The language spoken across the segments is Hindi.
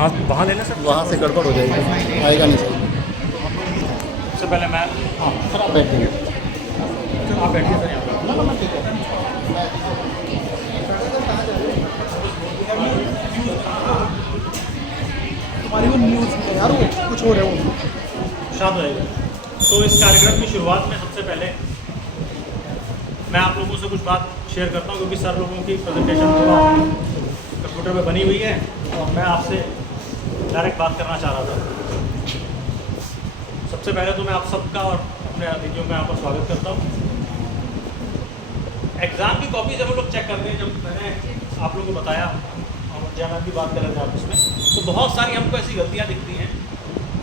वहाँ लेना सर। वहाँ से गड़बड़ हो जाएगी, आएगा नहीं सर। सबसे पहले मैं, हाँ सर आप बैठेंगे। सर आप बैठिए सर यहाँ पर। तुम्हारी वो न्यूज़ यार, वो कुछ हो रहा है वो। शांत हो जाएगा। तो इस कार्यक्रम की शुरुआत में सबसे पहले मैं आप लोगों से कुछ बात शेयर करता हूँ, क्योंकि सर लोगों की प्रेजेंटेशन थोड़ा कंप्यूटर पे बनी हुई है और मैं आपसे डायरेक्ट बात करना चाह रहा था। सबसे पहले तो मैं आप सबका और अपने अतिथियों का यहाँ पर स्वागत करता हूँ। एग्ज़ाम की कॉपी जब हम लोग चेक करते हैं, जब मैंने आप लोगों को बताया और जब मैं भी बात कर रहे थे आपस में, तो बहुत सारी हमको ऐसी गलतियाँ दिखती हैं,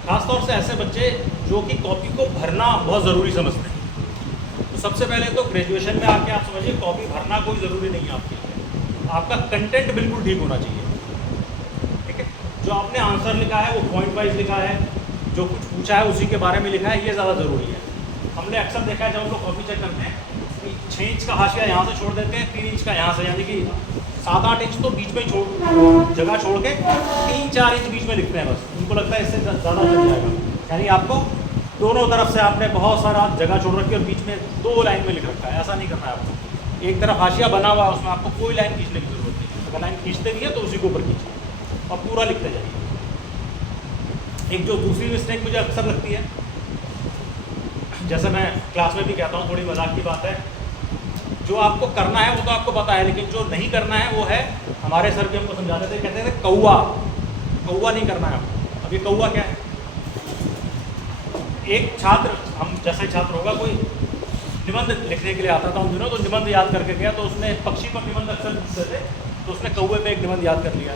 खासतौर से ऐसे बच्चे जो कि कॉपी को भरना बहुत ज़रूरी समझते हैं। तो सबसे पहले तो ग्रेजुएशन में आके आप समझिए कॉपी भरना कोई ज़रूरी नहीं है आपके लिए, आपका कंटेंट बिल्कुल ठीक होना चाहिए। ठीक है, जो आपने आंसर लिखा है वो पॉइंट वाइज लिखा है, जो कुछ पूछा है उसी के बारे में लिखा है, ये ज़्यादा ज़रूरी है। हमने अक्सर देखा है जब हम लोग कॉपी चेक करते हैं कि 6 इंच का हाशिया यहाँ से छोड़ देते हैं, 3 इंच का यहाँ से, यानी कि 7-8 इंच तो बीच में ही जगह छोड़ के 3-4 इंच बीच में लिखते हैं बस। उनको लगता है इससे ज़्यादा चल जाएगा, यानी आपको दोनों तरफ से आपने बहुत सारा जगह छोड़ रखी है और बीच में 2 लाइन में लिख रखा है। ऐसा नहीं करना है आपको। एक तरफ हाशिया बना हुआ है, उसमें आपको कोई लाइन खींचने की जरूरत नहीं है। अगर लाइन खींचते भी है तो उसी के ऊपर खींचिए और पूरा लिखते जाइए। एक जो दूसरी मिस्टेक मुझे अक्सर लगती है, जैसे मैं क्लास में भी कहता हूँ, थोड़ी मजाक की बात है, जो आपको करना है वो तो आपको पता है, लेकिन जो नहीं करना है वो है, हमारे सर भी हमको समझाते थे, कहते थे कौवा। कौवा नहीं करना है आपको। अब ये कौवा क्या है? एक छात्र, हम जैसे छात्र होगा, कोई निबंध लिखने के लिए आता था उन दिनों, तो निबंध याद करके गया, तो उसने पक्षी पर निबंध अक्सर लिखते थे, तो उसने कौवे पे एक निबंध याद कर लिया।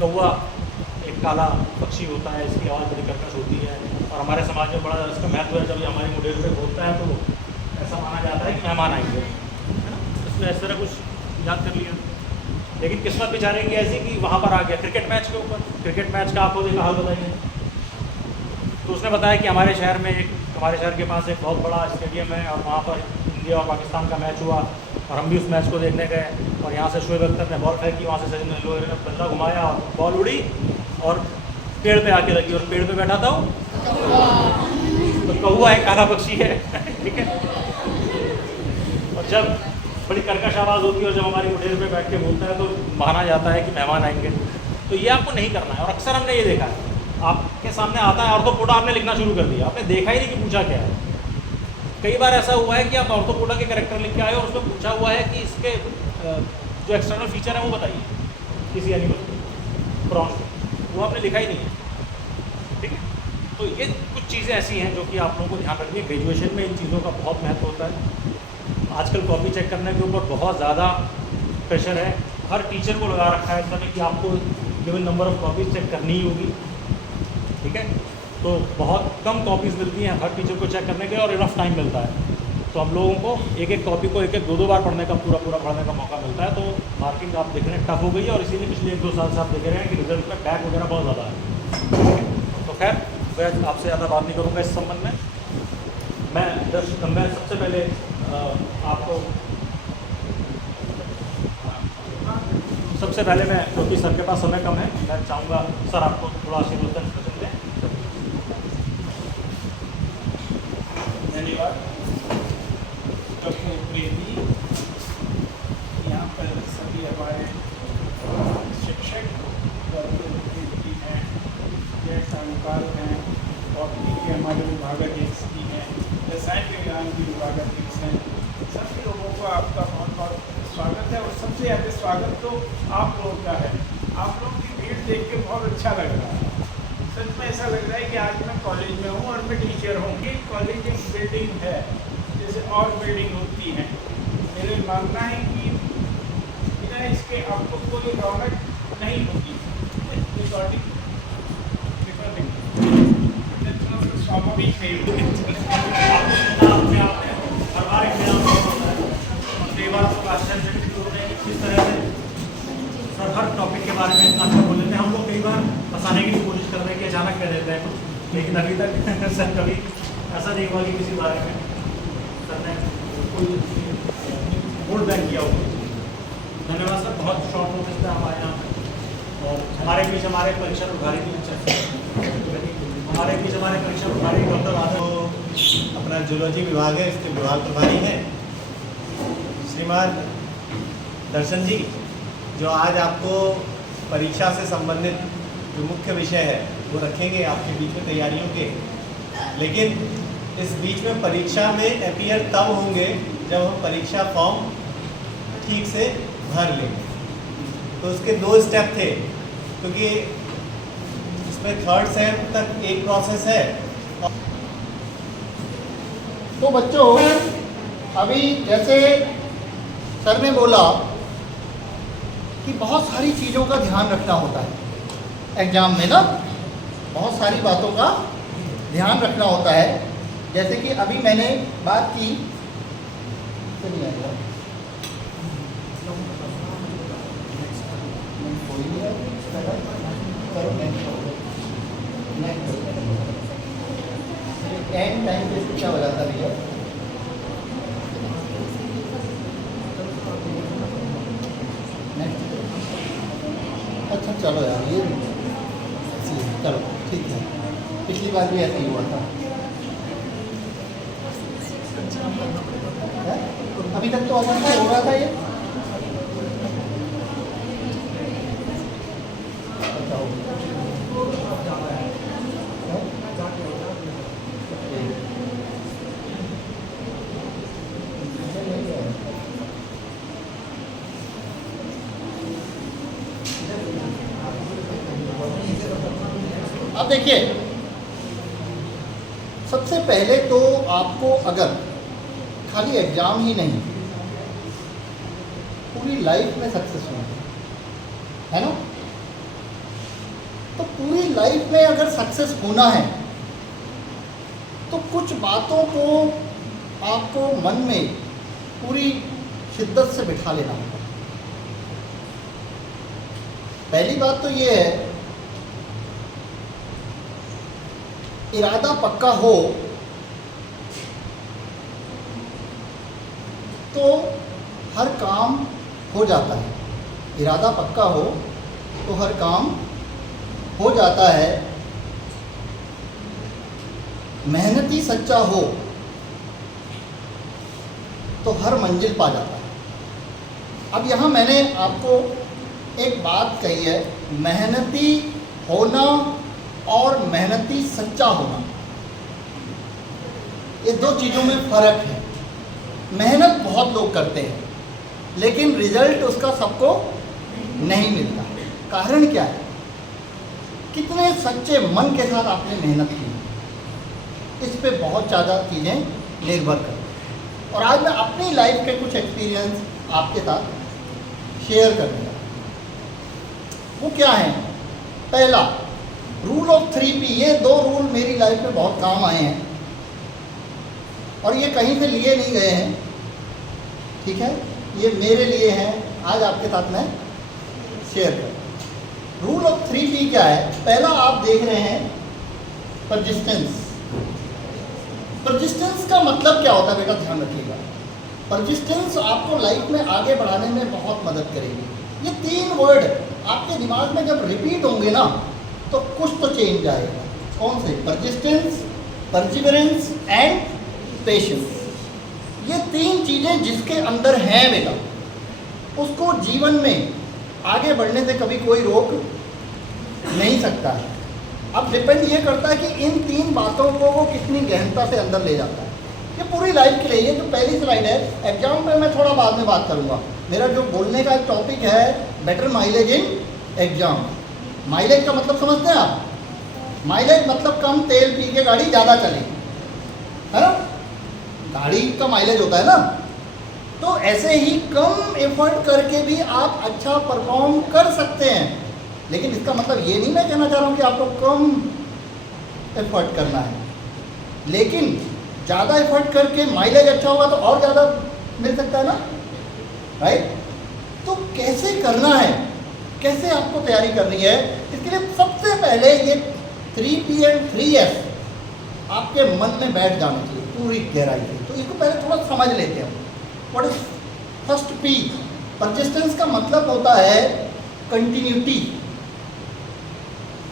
कौवा एक काला पक्षी होता है, इसकी आवाज़ बड़ी कर्कश होती है और हमारे समाज में बड़ा इसका महत्व है। जब ये हमारी मुडेर पे बोलता है तो ऐसा माना जाता है कि मेहमान आएंगे, है ना। इसमें इस तरह कुछ याद कर लिया, लेकिन किस्मत बेचारे की ऐसी कि वहाँ पर आ गया क्रिकेट मैच के ऊपर। क्रिकेट मैच का आपको देखा हाल बताइए। तो उसने बताया कि हमारे शहर के पास एक बहुत बड़ा स्टेडियम है और वहाँ पर इंडिया और पाकिस्तान का मैच हुआ और हम भी उस मैच को देखने गए और यहाँ से शोएब अख्तर ने बॉल फेंकी, वहाँ से सचिन तेंदुलकर ने बल्ला घुमाया और बॉल उड़ी और पेड़ पे आके लगी और पेड़ पे बैठा था तो कौवा एक काला पक्षी है। ठीक है, और जब बड़ी कर्कश आवाज़ होती है और जब हमारी मुडेर पे बैठ के बोलता है तो माना जाता है कि मेहमान आएंगे। तो ये आपको नहीं करना है। और अक्सर हमने ये देखा है, आपके सामने आता है ऑर्थोपोडा, आपने लिखना शुरू कर दिया, आपने देखा ही नहीं कि पूछा क्या है। कई बार ऐसा हुआ है कि आप ऑर्थोपोडा के कैरेक्टर लिख के आए और उसमें पूछा हुआ है कि इसके जो एक्सटर्नल फीचर है वो बताइए किसी एनिमल के, प्रॉन, वो आपने लिखा ही नहीं है। ठीक है, तो ये कुछ चीज़ें ऐसी हैं जो कि आप लोगों को ध्यान रखनी है। ग्रेजुएशन में इन चीज़ों का बहुत महत्व होता है। आजकल कॉपी चेक करने के ऊपर बहुत ज़्यादा प्रेशर है, हर टीचर को लगा रखा है इस समय कि आपको given number of copies check करनी ही होगी। ठीक है, तो बहुत कम कॉपीज़ मिलती हैं हर टीचर को चेक करने के और इनफ टाइम मिलता है। तो हम लोगों को एक एक कॉपी को एक एक दो बार पढ़ने का पूरा पढ़ने का मौका मिलता है। तो मार्किंग आप देख रहे हैं टफ हो गई है और इसीलिए पिछले 1-2 साल से आप देख रहे हैं कि रिजल्ट में बैक वगैरह बहुत ज़्यादा है। तो खैर मैं आपसे ज़्यादा बात नहीं करूँगा इस संबंध में। मैं सबसे पहले आपको क्योंकि सर के पास समय कम है, मैं चाहूँगा सर आपको थोड़ा आशीर्वचन दें। धन्यवाद डॉक्टर प्रेमी। यहाँ पर सभी हमारे शिक्षक प्रेमी हैं, जय साहूकार हैं, कॉपी के हमारे विभागाध्यक्ष भी हैं, रसायन विज्ञान के विभागाध्यक्ष हैं। सभी लोगों को आपका बहुत बहुत स्वागत है। और सबसे ज़्यादा स्वागत तो आप लोगों का है। आप लोगों की भीड़ देख के बहुत अच्छा लग रहा है। सच में ऐसा लग रहा है कि आज मैं कॉलेज में हूँ और मैं टीचर हूँ। ये कॉलेज एक बिल्डिंग है, जैसे और बिल्डिंग होती हैं। मेरा मानना है कि बिना इसके आपको कोई रौनक नहीं होगी। रिकॉर्डिंग स्वाभाविक नहीं होगी। कई बार तो क्वेश्चन किस तरह से सर हर टॉपिक के बारे में इतना बोल लेते हैं। हम लोग कई बार फंसाने की कोशिश कर रहे हैं कि अचानक कह देते हैं कुछ, लेकिन अभी तक सर कभी ऐसा नहीं हुआ कि किसी बारे में सर ने कोई होल्ड बैक किया हो। धन्यवाद सर, बहुत शॉर्ट नोटिस पे हमारे यहाँ और हमारे बीच हमारे परीक्षा प्रभारी हमारे बीच हमारे परीक्षा प्रभारी डॉक्टर आदर अपना जूलॉजी विभाग है, इसके विभाग प्रभारी हैं श्रीमान दर्शन जी, जो आज आपको परीक्षा से संबंधित जो मुख्य विषय है वो रखेंगे आपके बीच में तैयारियों के। लेकिन इस बीच में परीक्षा में अपीयर तब होंगे जब हम परीक्षा फॉर्म ठीक से भर लेंगे। तो उसके 2 स्टेप थे, क्योंकि इसमें 3rd सेम तक एक प्रोसेस है। तो बच्चों, अभी जैसे सर ने बोला कि बहुत सारी चीज़ों का ध्यान रखना होता है एग्ज़ाम में ना, बहुत सारी बातों का ध्यान रखना होता है। जैसे कि अभी मैंने बात की, एंड टाइम पे क्या बताता भैया? अच्छा चलो यार, ये चलो ठीक है, पिछली बार भी ऐसा ही हुआ था। अभी तक तो अगर हो रहा था ये। अब देखिए, सबसे पहले तो आपको अगर खाली एग्जाम ही नहीं, पूरी लाइफ में सक्सेस होना है ना, तो पूरी लाइफ में अगर सक्सेस होना है तो कुछ बातों को आपको मन में पूरी शिद्दत से बिठा लेना होगा। पहली बात तो ये है, इरादा पक्का हो तो हर काम हो जाता है। इरादा पक्का हो तो हर काम हो जाता है। मेहनती सच्चा हो तो हर मंजिल पा जाता है। अब यहाँ मैंने आपको एक बात कही है, मेहनती होना और मेहनती सच्चा होना, ये 2 चीज़ों में फ़र्क है। मेहनत बहुत लोग करते हैं लेकिन रिजल्ट उसका सबको नहीं मिलता। कारण क्या है? कितने सच्चे मन के साथ आपने मेहनत की, इस पे बहुत ज़्यादा चीज़ें निर्भर करती हैं। और आज मैं अपनी लाइफ के कुछ एक्सपीरियंस आपके साथ शेयर करूँगा। वो क्या है? पहला, रूल ऑफ 3P। ये 2 रूल मेरी लाइफ में बहुत काम आए हैं और ये कहीं से लिए नहीं गए हैं, ठीक है, ये मेरे लिए हैं, आज आपके साथ मैं शेयर करूँ। रूल ऑफ 3P क्या है? पहला आप देख रहे हैं परसिस्टेंस। परसिस्टेंस का मतलब क्या होता है बेटा, ध्यान रखिएगा। परसिस्टेंस आपको लाइफ में आगे बढ़ाने में बहुत मदद करेगी। ये 3 वर्ड आपके दिमाग में जब रिपीट होंगे ना तो कुछ तो चेंज आएगा। कौन से? Persistence, perseverance and patience. ये 3 चीज़ें जिसके अंदर हैं बेटा, उसको जीवन में आगे बढ़ने से कभी कोई रोक नहीं सकता है। अब डिपेंड ये करता है कि इन 3 बातों को वो कितनी गहनता से अंदर ले जाता है। ये पूरी लाइफ के लिए, ये जो पहली स्लाइड है, एग्जाम पे मैं थोड़ा बाद में बात करूँगा। मेरा जो बोलने का टॉपिक है better mileage in exam. Mileage का मतलब समझते हैं आप? माइलेज मतलब कम तेल पी के गाड़ी ज़्यादा चले, है ना? गाड़ी का माइलेज होता है ना। तो ऐसे ही कम एफर्ट करके भी आप अच्छा परफॉर्म कर सकते हैं। लेकिन इसका मतलब ये नहीं मैं कहना चाह रहा हूँ कि आपको कम एफर्ट करना है, लेकिन ज़्यादा एफर्ट करके माइलेज अच्छा होगा तो और ज़्यादा मिल सकता है ना, राइट? तो कैसे करना है, कैसे आपको तैयारी करनी है, इसके लिए सबसे पहले ये 3P एंड 3S आपके मन में बैठ जाना चाहिए पूरी गहराई से। तो इसको पहले थोड़ा समझ लेते हैं। What is first P? Persistence का मतलब होता है कंटिन्यूटी।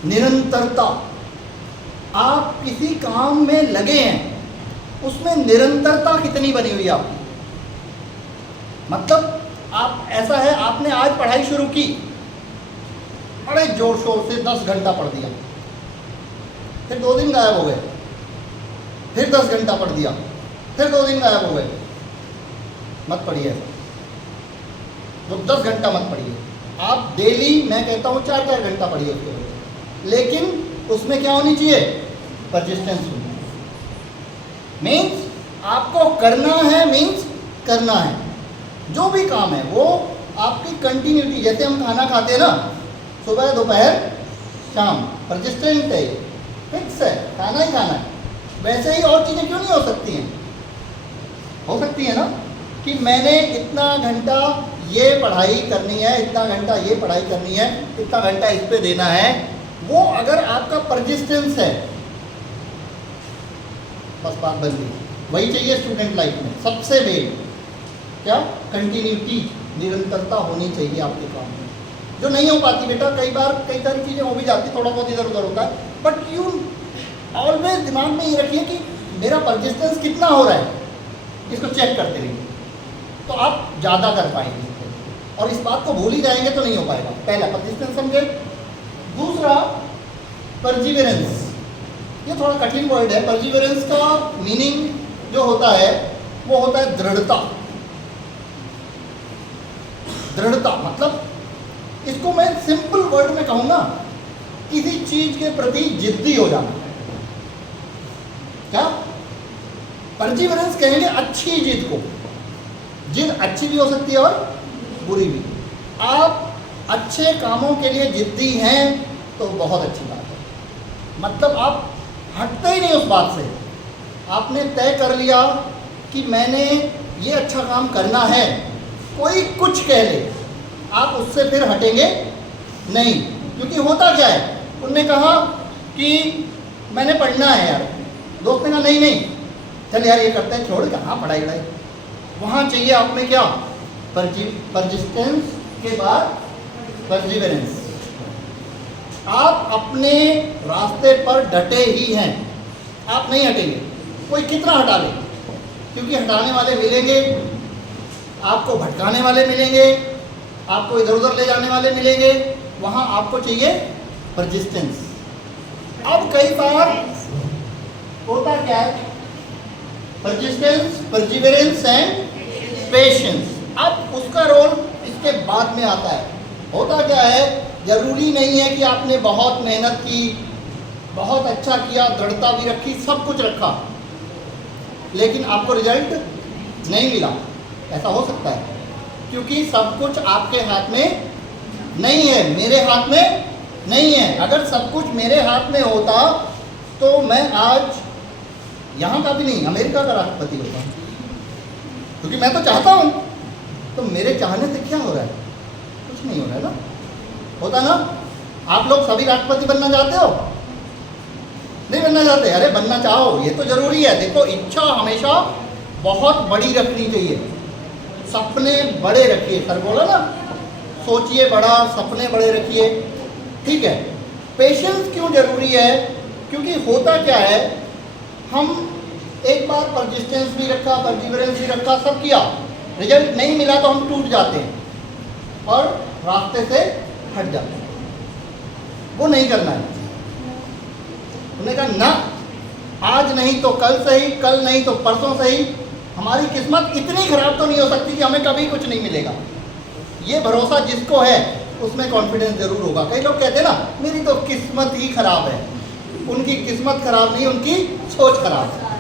निरंतरता। आप किसी काम में लगे हैं, उसमें निरंतरता कितनी बनी हुई है आपकी। मतलब आप ऐसा है, आपने आज पढ़ाई शुरू की, बड़े जोर शोर से 10 घंटा पढ़ दिया, फिर 2 दिन गायब हो गए, फिर 10 घंटा पढ़ दिया, फिर 2 दिन गायब हो गए। मत पढ़िए ऐसा, तो 10 घंटा मत पढ़िए। आप डेली, मैं कहता हूँ 4-4 घंटा पढ़िए उसके, लेकिन उसमें क्या होनी चाहिए, परसिस्टेंस होनी। मीन्स आपको करना है, मीन्स करना है। जो भी काम है वो आपकी कंटिन्यूटी, जैसे हम खाना खाते हैं ना, सुबह दोपहर शाम, परसिस्टेंट है, फिक्स है, खाना ही खाना है। वैसे ही और चीज़ें क्यों नहीं हो सकती हैं? हो सकती है ना, कि मैंने इतना घंटा ये पढ़ाई करनी है, इतना घंटा ये पढ़ाई करनी है, इतना घंटा इस पे देना है। वो अगर आपका परसिस्टेंस है, बस बात बन गई। वही चाहिए स्टूडेंट लाइफ में सबसे मेन, क्या, कंटिन्यूटी, निरंतरता होनी चाहिए आपके काम में, जो नहीं हो पाती बेटा। कई बार कई सारी चीज़ें हो भी जाती, थोड़ा बहुत इधर उधर होता है, बट यू ऑलवेज दिमाग में ये रखिए कि मेरा परसिस्टेंस कितना हो रहा है, इसको चेक करते रहिए, तो आप ज़्यादा कर पाएंगे। और इस बात को भूल ही जाएंगे तो नहीं हो पाएगा। पहला परसिस्टेंस समझे। दूसरा परसिवियरेंस, ये थोड़ा कठिन वर्ड है। परसिवियरेंस का मीनिंग जो होता है वो होता है दृढ़ता। दृढ़ता मतलब, इसको मैं सिंपल वर्ड में कहूँ ना, किसी चीज के प्रति जिद्दी हो जाना। क्या परसिवियरेंस कहेंगे? अच्छी जिद को। जिद अच्छी भी हो सकती है और बुरी भी। आप अच्छे कामों के लिए जिद्दी हैं तो बहुत अच्छी बात है। मतलब आप हटते ही नहीं उस बात से। आपने तय कर लिया कि मैंने ये अच्छा काम करना है, कोई कुछ कह ले, आप उससे फिर हटेंगे नहीं। क्योंकि होता क्या है, उनने कहा कि मैंने पढ़ना है यार, दोस्त ने कहा नहीं नहीं चल यार ये करते हैं, छोड़, कहाँ पढ़ाई वढ़ाई। वहाँ चाहिए आप में क्या, परसिस्टेंस के बाद परसिवियरेंस। आप अपने रास्ते पर डटे ही हैं, आप नहीं हटेंगे, कोई कितना हटा ले। क्योंकि हटाने वाले मिलेंगे, आपको भटकाने वाले मिलेंगे, आपको इधर उधर ले जाने वाले मिलेंगे। वहाँ आपको चाहिए परसिस्टेंस। अब कई बार होता क्या है, परसिस्टेंस, परसिवियरेंस एंड पेशेंस। अब उसका रोल इसके बाद में आता है। होता क्या है, जरूरी नहीं है कि आपने बहुत मेहनत की, बहुत अच्छा किया, दृढ़ता भी रखी, सब कुछ रखा, लेकिन आपको रिजल्ट नहीं मिला। ऐसा हो सकता है, क्योंकि सब कुछ आपके हाथ में नहीं है, मेरे हाथ में नहीं है। अगर सब कुछ मेरे हाथ में होता तो मैं आज यहाँ का भी नहीं, अमेरिका का राष्ट्रपति होता। क्योंकि मैं तो चाहता हूँ, तो मेरे चाहने से क्या हो रहा है, कुछ नहीं हो रहा है ना। होता ना, आप लोग सभी राष्ट्रपति बनना चाहते हो? नहीं बनना चाहते? अरे बनना चाहो, ये तो जरूरी है। देखो, इच्छा हमेशा बहुत बड़ी रखनी चाहिए, सपने बड़े रखिए। सर बोला ना, सोचिए बड़ा, सपने बड़े रखिए, ठीक है। पेशेंस क्यों जरूरी है? क्योंकि होता क्या है, हम एक बार परसिस्टेंस भी रखा, परसिवियरेंस भी रखा, सब किया, रिजल्ट नहीं मिला तो हम टूट जाते हैं और रास्ते से हट जाते हैं। वो नहीं करना है। उन्होंने कहा ना, आज नहीं तो कल सही, कल नहीं तो परसों सही, हमारी किस्मत इतनी खराब तो नहीं हो सकती कि हमें कभी कुछ नहीं मिलेगा। ये भरोसा जिसको है उसमें कॉन्फिडेंस जरूर होगा। कई लोग कहते हैं ना, मेरी तो किस्मत ही खराब है। उनकी किस्मत खराब नहीं, उनकी सोच खराब है।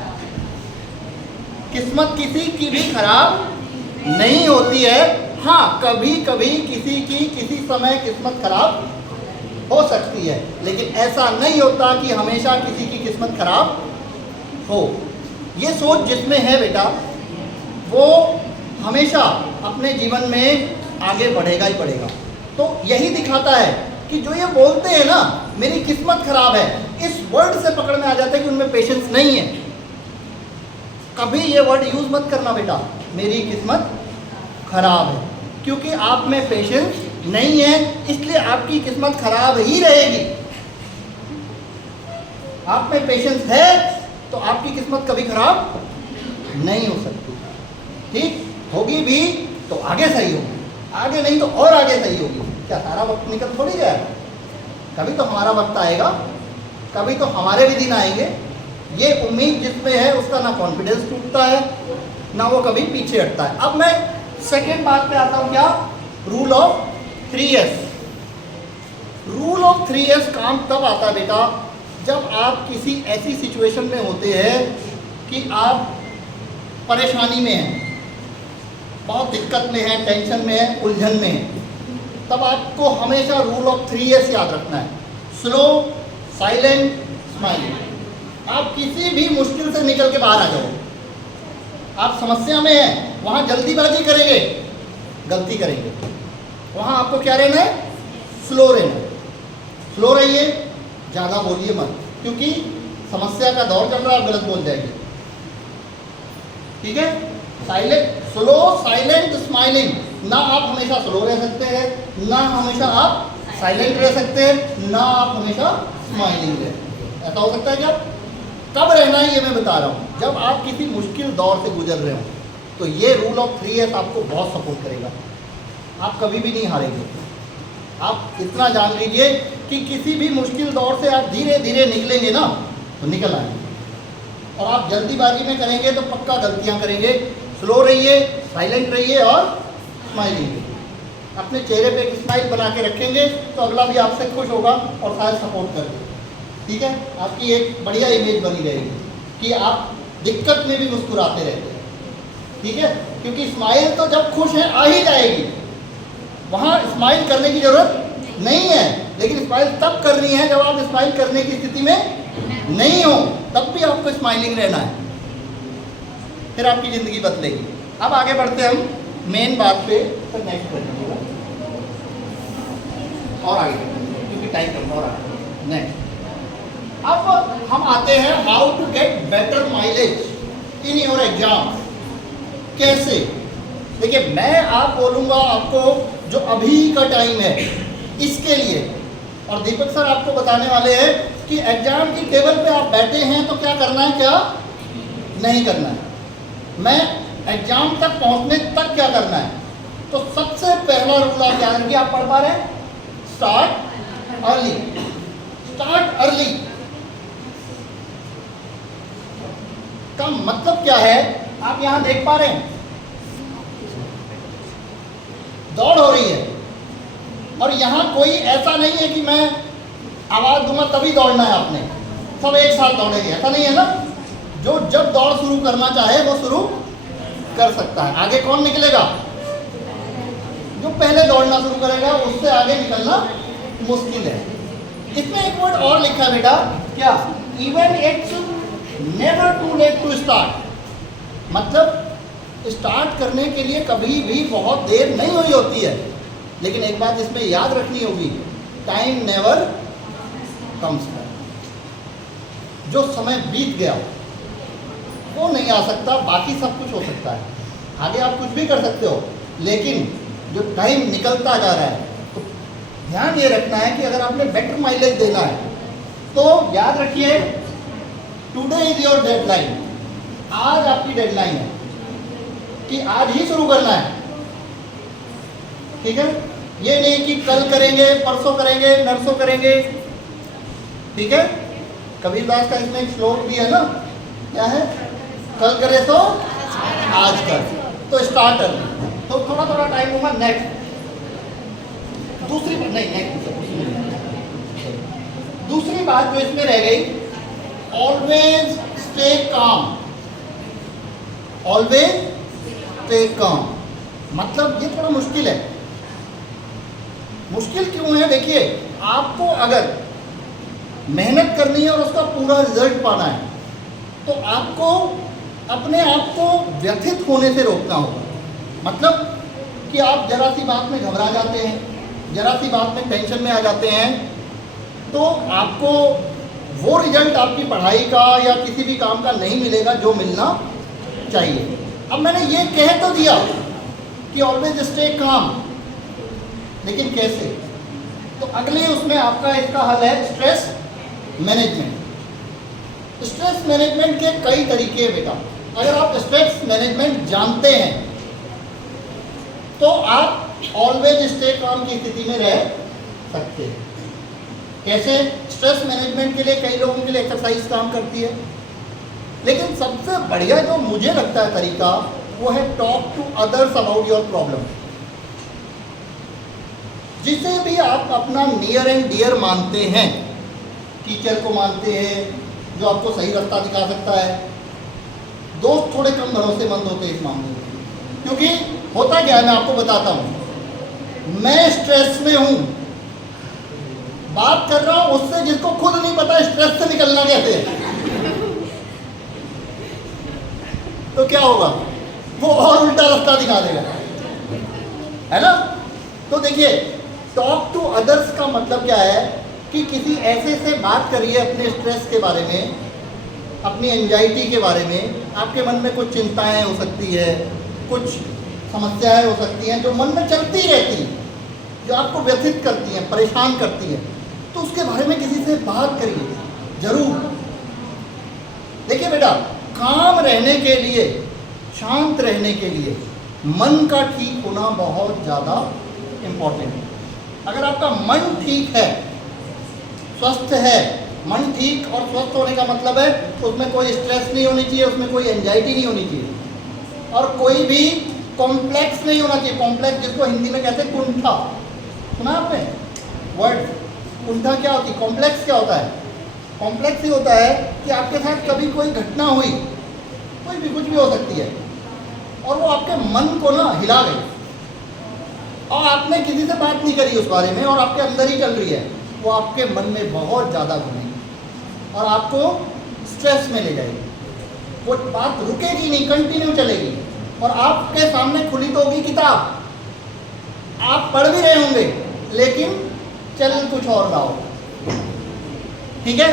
किस्मत किसी की भी खराब नहीं होती है। हाँ, कभी कभी किसी की किसी समय किस्मत खराब हो सकती है, लेकिन ऐसा नहीं होता कि हमेशा किसी की किस्मत खराब हो। ये सोच जिसमें है बेटा, वो हमेशा अपने जीवन में आगे बढ़ेगा ही बढ़ेगा। तो यही दिखाता है कि जो ये बोलते हैं ना, मेरी किस्मत खराब है, इस वर्ड से पकड़ में आ जाता है कि उनमें पेशेंस नहीं है। कभी ये वर्ड यूज मत करना बेटा, मेरी किस्मत खराब है, क्योंकि आप में पेशेंस नहीं है, इसलिए आपकी किस्मत खराब ही रहेगी। आप में पेशेंस है तो आपकी किस्मत कभी खराब नहीं हो सकती। ठीक होगी भी तो आगे सही होगी, आगे नहीं तो और आगे सही होगी। क्या सारा वक्त निकल थोड़ी गया? कभी तो हमारा वक्त आएगा, कभी तो हमारे भी दिन आएंगे। ये उम्मीद जिसमें है उसका ना कॉन्फिडेंस टूटता है, ना वो कभी पीछे हटता है। अब मैं सेकेंड बात पे आता हूँ, क्या? Rule of 3S। Rule of 3S काम तब आता है बेटा जब आप किसी ऐसी सिचुएशन में होते हैं कि आप परेशानी में हैं, बहुत दिक्कत में हैं, टेंशन में हैं, उलझन में हैं। तब आपको हमेशा रूल ऑफ 3S याद रखना है। Slow, silent, smiling. आप किसी भी मुश्किल से निकल के बाहर आ जाओ। आप समस्या में हैं, वहाँ जल्दीबाजी करेंगे, गलती करेंगे। वहाँ आपको क्या रहना है? स्लो रहना है। स्लो रहिए, ज़्यादा बोलिए मत, क्योंकि समस्या का दौर चल रहा है, आप गलत बोल जाएंगे। ठीक है? Silent, slow, silent, smiling. ना आप हमेशा स्लो रह सकते हैं, ना हमेशा आप साइलेंट रह सकते हैं, ना आप हमेशा स्माइलिंग रह सकते हैं। ऐसा हो सकता है क्या? कब रहना है ये मैं बता रहा हूँ, जब आप किसी मुश्किल दौर से गुजर रहे हो तो ये रूल ऑफ 3S आपको बहुत सपोर्ट करेगा। आप कभी भी नहीं हारेंगे। आप इतना जान लीजिए कि किसी भी मुश्किल दौर से आप धीरे धीरे निकलेंगे ना तो निकल आएंगे। और आप जल्दीबाजी में करेंगे तो पक्का गलतियां करेंगे। स्लो रहिए, साइलेंट रहिए और स्माइलिंग रहिए। अपने चेहरे पे एक स्माइल बना के रखेंगे तो अगला भी आपसे खुश होगा और शायद सपोर्ट कर देगा। ठीक है? आपकी एक बढ़िया इमेज बनी रहेगी कि आप दिक्कत में भी मुस्कुराते रहते हैं। ठीक है? क्योंकि स्माइल तो जब खुश है आ ही जाएगी, वहाँ स्माइल करने की जरूरत नहीं है। लेकिन स्माइल तब करनी है जब आप स्माइल करने की स्थिति में नहीं हो, तब भी आपको स्माइलिंग रहना है, फिर आपकी ज़िंदगी बदलेगी। अब आगे बढ़ते हैं हम मेन बात पे, फिर नेक्स्ट करेंगे और आगे क्योंकि टाइम कम और आगे नेक्स्ट। अब हम आते हैं how to get better mileage in your exam. कैसे? देखिए, मैं आप बोलूँगा आपको जो अभी का टाइम है इसके लिए, और दीपक सर आपको बताने वाले हैं कि एग्जाम की टेबल पे आप बैठे हैं तो क्या करना है, क्या नहीं करना है, मैं एग्जाम तक पहुंचने तक क्या करना है। तो सबसे पहला रूल आप याद रखिए, आप पढ़ पा रहे हैं, स्टार्ट अर्ली। स्टार्ट अर्ली का मतलब क्या है? आप यहां देख पा रहे हैं दौड़ हो रही है, और यहां कोई ऐसा नहीं है कि मैं आवाज दूंगा तभी दौड़ना है आपने, सब एक साथ दौड़ेंगे, ऐसा नहीं है ना। जो जब दौड़ शुरू करना चाहे वो शुरू कर सकता है। आगे कौन निकलेगा? जो पहले दौड़ना शुरू करेगा, उससे आगे निकलना मुश्किल है। इसमें एक वर्ड और लिखा है बेटा, क्या? Even it's never too late to start. मतलब स्टार्ट करने के लिए कभी भी बहुत देर नहीं हुई होती है। लेकिन एक बात इसमें याद रखनी होगी, टाइम नेवर कम्स बैक। जो समय बीत गया वो नहीं आ सकता, बाकी सब कुछ हो सकता है, आगे आप कुछ भी कर सकते हो, लेकिन जो टाइम निकलता जा रहा है, तो ध्यान ये रखना है कि अगर आपने बेटर माइलेज देना है तो याद रखिए, टुडे इज योर डेडलाइन। आज आपकी डेडलाइन है कि आज ही शुरू करना है। ठीक है? ये नहीं कि कल करेंगे, परसों करेंगे, नरसों करेंगे। ठीक है? कबीरदास का इसमें एक श्लोक भी है ना, क्या है? कल करे तो आज कर। तो स्टार्ट कर, तो थोड़ा थोड़ा टाइम होगा। नेक्स्ट दूसरी बात, नहीं दूसरी बात जो इसमें रह गई, always stay calm. Always stay calm मतलब ये थोड़ा मुश्किल है। मुश्किल क्यों है? देखिए, आपको अगर मेहनत करनी है और उसका पूरा रिजल्ट पाना है तो आपको अपने आप को व्यथित होने से रोकना होगा। मतलब कि आप जरा सी बात में घबरा जाते हैं, जरा सी बात में टेंशन में आ जाते हैं, तो आपको वो रिजल्ट आपकी पढ़ाई का या किसी भी काम का नहीं मिलेगा जो मिलना चाहिए। अब मैंने ये कह तो दिया कि ऑलवेज स्टे काम, लेकिन कैसे? तो अगले उसमें आपका इसका हल है स्ट्रेस मैनेजमेंट। स्ट्रेस मैनेजमेंट के कई तरीके हैं बेटा। अगर आप स्ट्रेस मैनेजमेंट जानते हैं तो आप ऑलवेज स्टे काम की स्थिति में रह सकते हैं। कैसे? स्ट्रेस मैनेजमेंट के लिए कई लोगों के लिए एक्सरसाइज काम करती है, लेकिन सबसे बढ़िया जो मुझे लगता है तरीका वो है talk to others about your problem. जिसे भी आप अपना नियर एंड डियर मानते हैं, टीचर को मानते हैं जो आपको सही रास्ता दिखा सकता है, दोस्त थोड़े कम भरोसेमंद होते हैं इस मामले में। क्योंकि होता क्या है, मैं आपको बताता हूँ, मैं स्ट्रेस में हूँ, बात कर रहा हूँ उससे जिसको खुद नहीं पता स्ट्रेस से निकलना कैसे है। तो क्या होगा, वो और उल्टा रास्ता दिखा देगा, है ना। तो देखिए, टॉक टू अदर्स का मतलब क्या है कि किसी ऐसे से बात करिए अपने स्ट्रेस के बारे में, अपनी एंजाइटी के बारे में। आपके मन में कुछ चिंताएं हो सकती है, कुछ समस्याएं हो सकती हैं जो मन में चलती रहती हैं, जो आपको व्यथित करती हैं, परेशान करती हैं, तो उसके बारे में किसी से बात करिए जरूर। देखिए बेटा, काम रहने के लिए, शांत रहने के लिए मन का ठीक होना बहुत ज़्यादा इम्पोर्टेंट है। अगर आपका मन ठीक है, स्वस्थ है, मन ठीक और स्वस्थ होने का मतलब है उसमें कोई स्ट्रेस नहीं होनी चाहिए, उसमें कोई एंजाइटी नहीं होनी चाहिए और कोई भी कॉम्प्लेक्स नहीं होना चाहिए। कॉम्प्लेक्स जिसको हिंदी में कहते हैं कुंठा, सुना आपने वर्ड? कुंठा क्या होती है? कॉम्प्लेक्स क्या होता है? कॉम्प्लेक्स ही होता है कि आपके साथ कभी कोई घटना हुई, कोई भी कुछ भी हो सकती है, और वो आपके मन को ना हिला गई और आपने किसी से बात नहीं करी उस बारे में और आपके अंदर ही चल रही है, वो आपके मन में बहुत ज़्यादा घूमेगी और आपको स्ट्रेस में ले जाएगी। वो बात रुकेगी नहीं, कंटिन्यू चलेगी और आपके सामने खुली तो होगी किताब, आप पढ़ भी रहे होंगे लेकिन चल कुछ और रहा हो। ठीक है,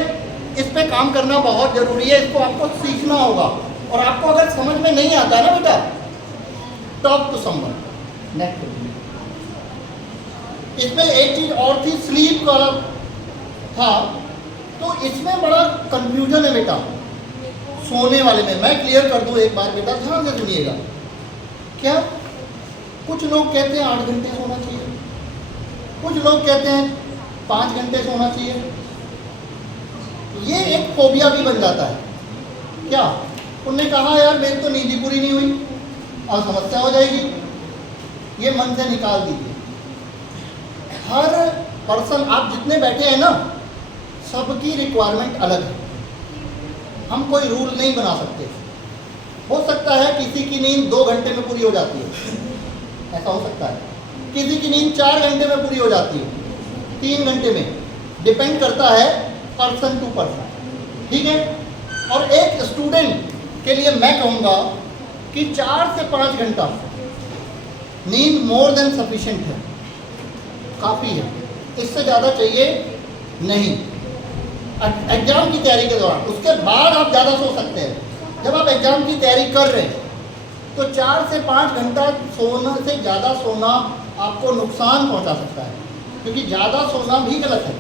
इस पे काम करना बहुत ज़रूरी है, इसको आपको सीखना होगा। और आपको अगर समझ में नहीं आता है ना बेटा, टॉक टू समवन। नेक्स्ट, इसमें एक चीज़ और थी, स्लीप का था, तो इसमें बड़ा कंफ्यूजन है बेटा सोने वाले में। मैं क्लियर कर दूं एक बार बेटा, ध्यान से सुनिएगा। क्या कुछ लोग कहते हैं 8 घंटे सोना चाहिए, कुछ लोग कहते हैं 5 घंटे सोना चाहिए। ये एक फोबिया भी बन जाता है। क्या उनने कहा यार मेरी तो नींद ही पूरी नहीं हुई और समस्या हो जाएगी, ये मन से निकाल दीजिए। हर पर्सन, आप जितने बैठे हैं ना, सबकी रिक्वायरमेंट अलग है, हम कोई रूल नहीं बना सकते। हो सकता है किसी की नींद 2 घंटे में पूरी हो जाती है, ऐसा हो सकता है, किसी की नींद 4 घंटे में पूरी हो जाती है, 3 घंटे में, डिपेंड करता है पर्सन टू पर्सन। ठीक है, और एक स्टूडेंट के लिए मैं कहूँगा कि 4 से 5 घंटा नींद मोर देन सफिशिएंट है, काफ़ी है, इससे ज़्यादा चाहिए नहीं। एग्जाम की तैयारी के दौरान, उसके बाद आप ज़्यादा सो सकते हैं। जब आप एग्जाम की तैयारी कर रहे हैं तो 4 से 5 घंटा सोने से ज़्यादा सोना आपको नुकसान पहुंचा सकता है, क्योंकि ज़्यादा सोना भी गलत है,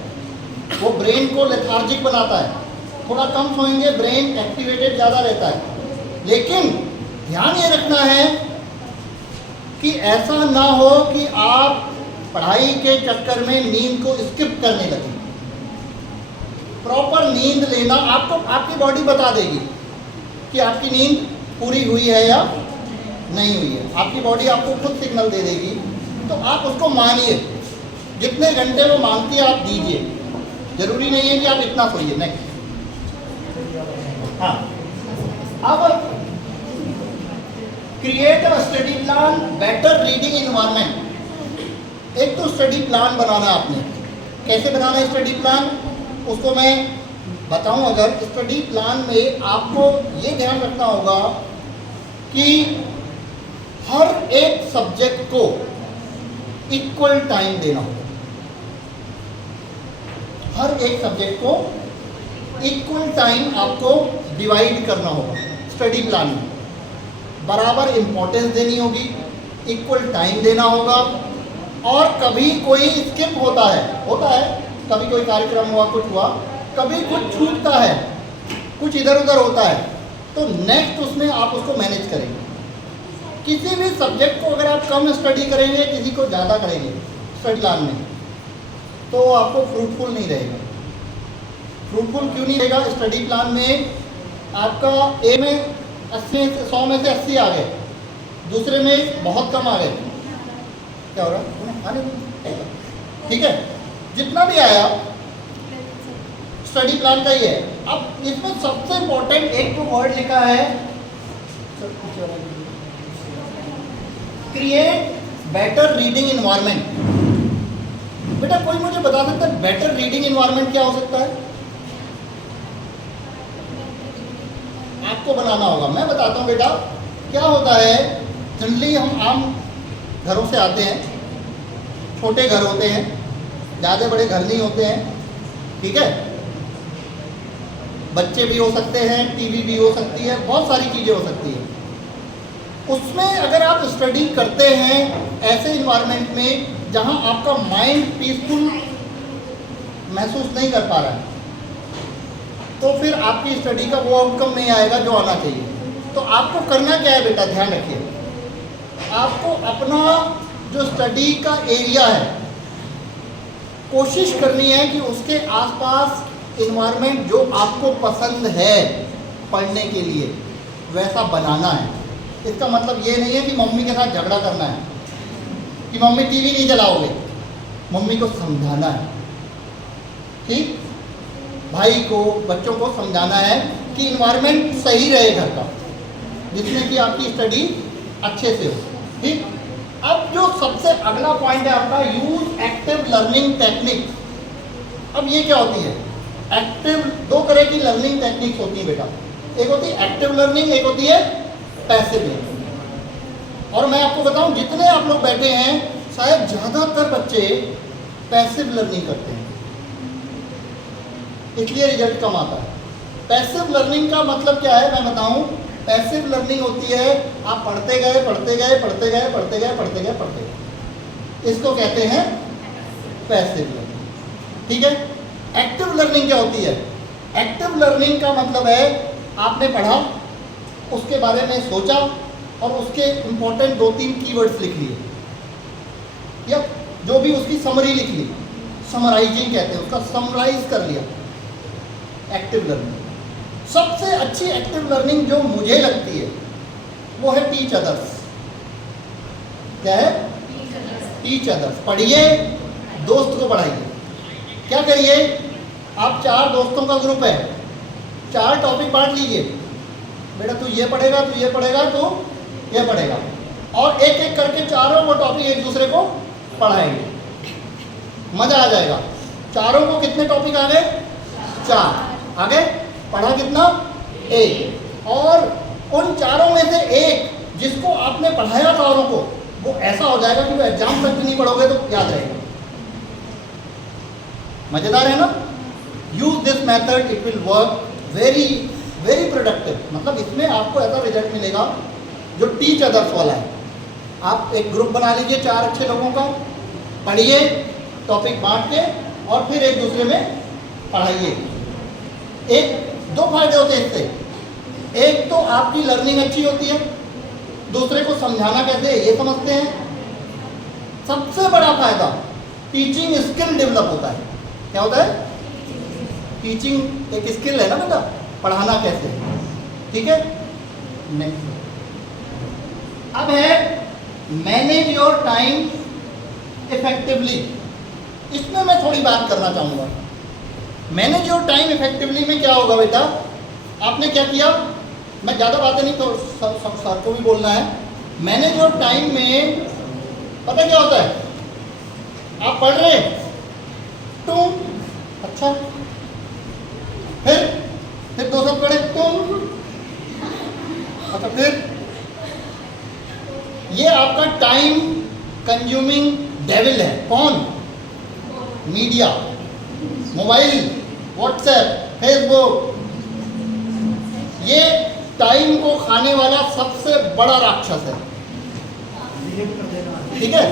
वो ब्रेन को लेथार्जिक बनाता है। थोड़ा कम सोएंगे, ब्रेन एक्टिवेटेड ज़्यादा रहता है। लेकिन ध्यान ये रखना है कि ऐसा ना हो कि आप पढ़ाई के चक्कर में नींद को स्किप करने लगे। प्रॉपर नींद लेना, आपको आपकी बॉडी बता देगी कि आपकी नींद पूरी हुई है या नहीं हुई है। आपकी बॉडी आपको खुद सिग्नल दे देगी, तो आप उसको मानिए, जितने घंटे वो मांगती है आप दीजिए, जरूरी नहीं है कि आप इतना सोइए। नेक्स्ट, हाँ, अब create a study plan, better reading environment. एक तो स्टडी प्लान बनाना आपने, कैसे बनाना है स्टडी प्लान, उसको मैं बताऊं। अगर स्टडी प्लान में आपको ये ध्यान रखना होगा कि हर एक सब्जेक्ट को इक्वल टाइम देना होगा, हर एक सब्जेक्ट को इक्वल टाइम आपको डिवाइड करना होगा। स्टडी प्लान में बराबर इम्पोर्टेंस देनी होगी, इक्वल टाइम देना होगा। और कभी कोई स्किप होता है, कभी कोई कार्यक्रम हुआ, कुछ हुआ, कभी कुछ छूटता है, कुछ इधर उधर होता है, तो नेक्स्ट उसमें आप उसको मैनेज करेंगे। किसी भी सब्जेक्ट को अगर आप कम स्टडी करेंगे, किसी को ज़्यादा करेंगे स्टडी प्लान में, तो आपको फ्रूटफुल नहीं रहेगा। फ्रूटफुल क्यों नहीं रहेगा? स्टडी प्लान में आपका ए में 100 में से 80 आ गए, दूसरे में बहुत कम आ गए, क्या हो रहा है? आने दो। ठीक है, जितना भी आया स्टडी प्लान का ही है। अब इसमें सबसे इम्पोर्टेंट एक तो वर्ड लिखा है, क्रिएट बेटर रीडिंग इन्वायरमेंट। बेटा कोई मुझे बता सकता है बेटर रीडिंग इन्वायरमेंट क्या हो सकता है? आपको बनाना होगा, मैं बताता हूँ बेटा क्या होता है। जनरली हम आम घरों से आते हैं, छोटे घर होते हैं, ज़्यादा बड़े घर नहीं होते हैं, ठीक है। बच्चे भी हो सकते हैं, टीवी भी हो सकती है, बहुत सारी चीज़ें हो सकती है। उसमें अगर आप स्टडी करते हैं ऐसे इन्वायरमेंट में जहां आपका माइंड पीसफुल महसूस नहीं कर पा रहा है, तो फिर आपकी स्टडी का वो आउटकम नहीं आएगा जो आना चाहिए। तो आपको करना क्या है बेटा, ध्यान रखिए, आपको अपना जो स्टडी का एरिया है कोशिश करनी है कि उसके आसपास इन्वायरमेंट जो आपको पसंद है पढ़ने के लिए वैसा बनाना है। इसका मतलब ये नहीं है कि मम्मी के साथ झगड़ा करना है, कि मम्मी टीवी नहीं चलाओगे, मम्मी को समझाना है, ठीक, भाई को, बच्चों को समझाना है कि इन्वायरमेंट सही रहे घर का, जिसमें कि आपकी स्टडी अच्छे से हो, ठीक। अब जो सबसे अगला पॉइंट है आपका, यूज एक्टिव लर्निंग टेक्निक। अब ये क्या होती है? एक्टिव, दो तरह की लर्निंग टेक्निक्स होती है बेटा, एक होती है एक्टिव लर्निंग, एक होती है पैसिव लर्निंग। और मैं आपको बताऊं, जितने आप लोग बैठे हैं शायद ज़्यादातर बच्चे पैसिव लर्निंग करते हैं, इसलिए रिजल्ट कम आता है। पैसिव लर्निंग का मतलब क्या है मैं बताऊं। पैसिव लर्निंग होती है आप पढ़ते गए पढ़ते गए पढ़ते गए पढ़ते गए पढ़ते गए पढ़ते गए, इसको कहते हैं पैसिव लर्निंग, ठीक है। एक्टिव लर्निंग क्या होती है? एक्टिव लर्निंग का मतलब है आपने पढ़ा, उसके बारे में सोचा और उसके इंपॉर्टेंट 2-3 कीवर्ड्स लिख लिए, या जो भी उसकी समरी लिख ली, समराइजिंग कहते हैं उसका, समराइज कर लिया, एक्टिव लर्निंग। सबसे अच्छी एक्टिव लर्निंग जो मुझे लगती है वो है टीच अदर्स। क्या है? Teach others. पढ़िए, दोस्त को पढ़ाइए। क्या करिए, आप 4 दोस्तों का ग्रुप है, 4 टॉपिक बांट लीजिए, बेटा तू ये पढ़ेगा, तू ये पढ़ेगा, तू ये पढ़ेगा, और एक एक करके चारों वो टॉपिक एक दूसरे को पढ़ाएंगे, मज़ा आ जाएगा। चारों को कितने टॉपिक आ गए? 4 आ गए। पढ़ा कितना? 1। और उन चारों में से एक जिसको आपने पढ़ाया चारों को, वो ऐसा हो जाएगा कि वो एग्जाम तक भी नहीं पढ़ोगे तो याद रहेगा। मज़ेदार है ना? Use this method, it will work very very productive. मतलब इसमें आपको ऐसा रिजल्ट मिलेगा जो टीच अदर्स वाला है। आप एक ग्रुप बना लीजिए 4 अच्छे लोगों का, पढ़िए टॉपिक बांट के, और फिर एक दूसरे में पढ़ाइए। एक 2 फायदे होते हैं इससे। एक तो आपकी लर्निंग अच्छी होती है, दूसरे को समझाना कैसे ये समझते हैं। सबसे बड़ा फायदा, टीचिंग स्किल डेवलप होता है। क्या होता है? टीचिंग एक स्किल है ना बेटा, पढ़ाना कैसे, ठीक है। नेक्स्ट अब है मैनेज योर टाइम इफेक्टिवली। इसमें मैं थोड़ी बात करना चाहूँगा। मैनेज योर टाइम इफेक्टिवली में क्या होगा बेटा, आपने क्या किया, मैं ज़्यादा बातें नहीं, तो सर को भी बोलना है। मैनेज योर टाइम में पता क्या होता है, आप पढ़ रहे तुम, अच्छा, फिर 2 शब्द पढ़े तुम, अच्छा, फिर ये आपका टाइम कंज्यूमिंग डेविल है। कौन? मीडिया, मोबाइल, व्हाट्सएप, फेसबुक, ये टाइम को खाने वाला सबसे बड़ा राक्षस है, ठीक है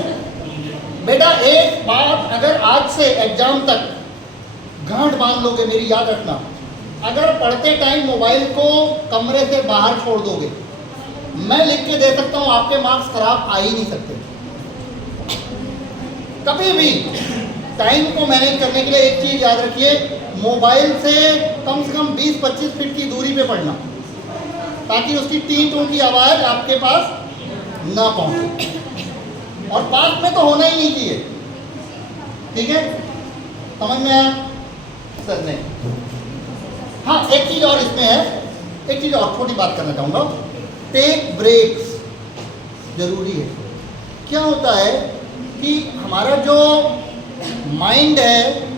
बेटा। एक बात अगर आज से एग्जाम तक गांठ बांध लोगे, मेरी याद रखना, अगर पढ़ते टाइम मोबाइल को कमरे से बाहर छोड़ दोगे, मैं लिख के दे सकता हूँ आपके मार्क्स खराब आ ही नहीं सकते। कभी भी टाइम को मैनेज करने के लिए एक चीज़ याद रखिए, मोबाइल से कम 20-25 फीट की दूरी पे पढ़ना, ताकि उसकी टी टू की आवाज़ आपके पास ना पहुँचे। और पास में तो होना ही नहीं चाहिए, ठीक है? समझ में आया सर? नहीं, हाँ एक चीज़ और इसमें है, एक चीज़ और छोटी बात करना चाहूँगा, टेक ब्रेक्स जरूरी है। क्या होता है कि हमारा जो माइंड है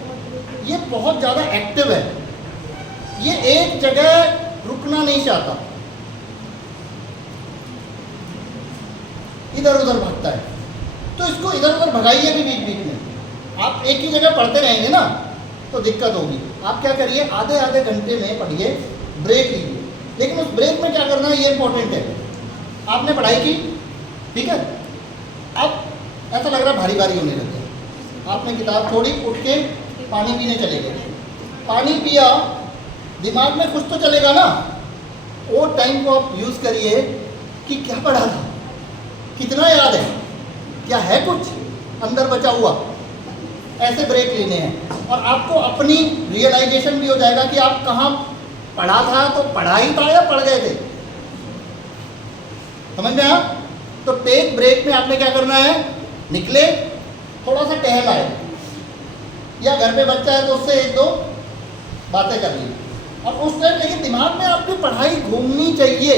ये बहुत ज़्यादा एक्टिव है, ये एक जगह रुकना नहीं चाहता, इधर उधर भागता है। तो इसको इधर उधर भगाइए भी बीच बीच में। आप एक ही जगह पढ़ते रहेंगे ना तो दिक्कत होगी। आप क्या करिए, आधे आधे घंटे में पढ़िए, ब्रेक लीजिए। लेकिन उस ब्रेक में क्या करना है ये इंपॉर्टेंट है। आपने पढ़ाई की, ठीक है, अब ऐसा लग रहा है भारी भारी होने लगे, आपने किताब छोड़ी, उठ के पानी पीने चले गए। पानी पिया, दिमाग में कुछ तो चलेगा ना, वो टाइम को आप यूज़ करिए कि क्या पढ़ा था, कितना याद है, क्या है कुछ अंदर बचा हुआ। ऐसे ब्रेक लेने हैं और आपको अपनी रियलाइजेशन भी हो जाएगा कि आप कहाँ पढ़ा था, तो पढ़ा ही था या पढ़ गए थे। समझ में आया? तो टेक ब्रेक में आपने क्या करना है, निकले, थोड़ा सा टहल आए, या घर पे बच्चा है तो उससे एक दो बातें कर ली। और उस टाइम लेकिन दिमाग में आपकी पढ़ाई घूमनी चाहिए,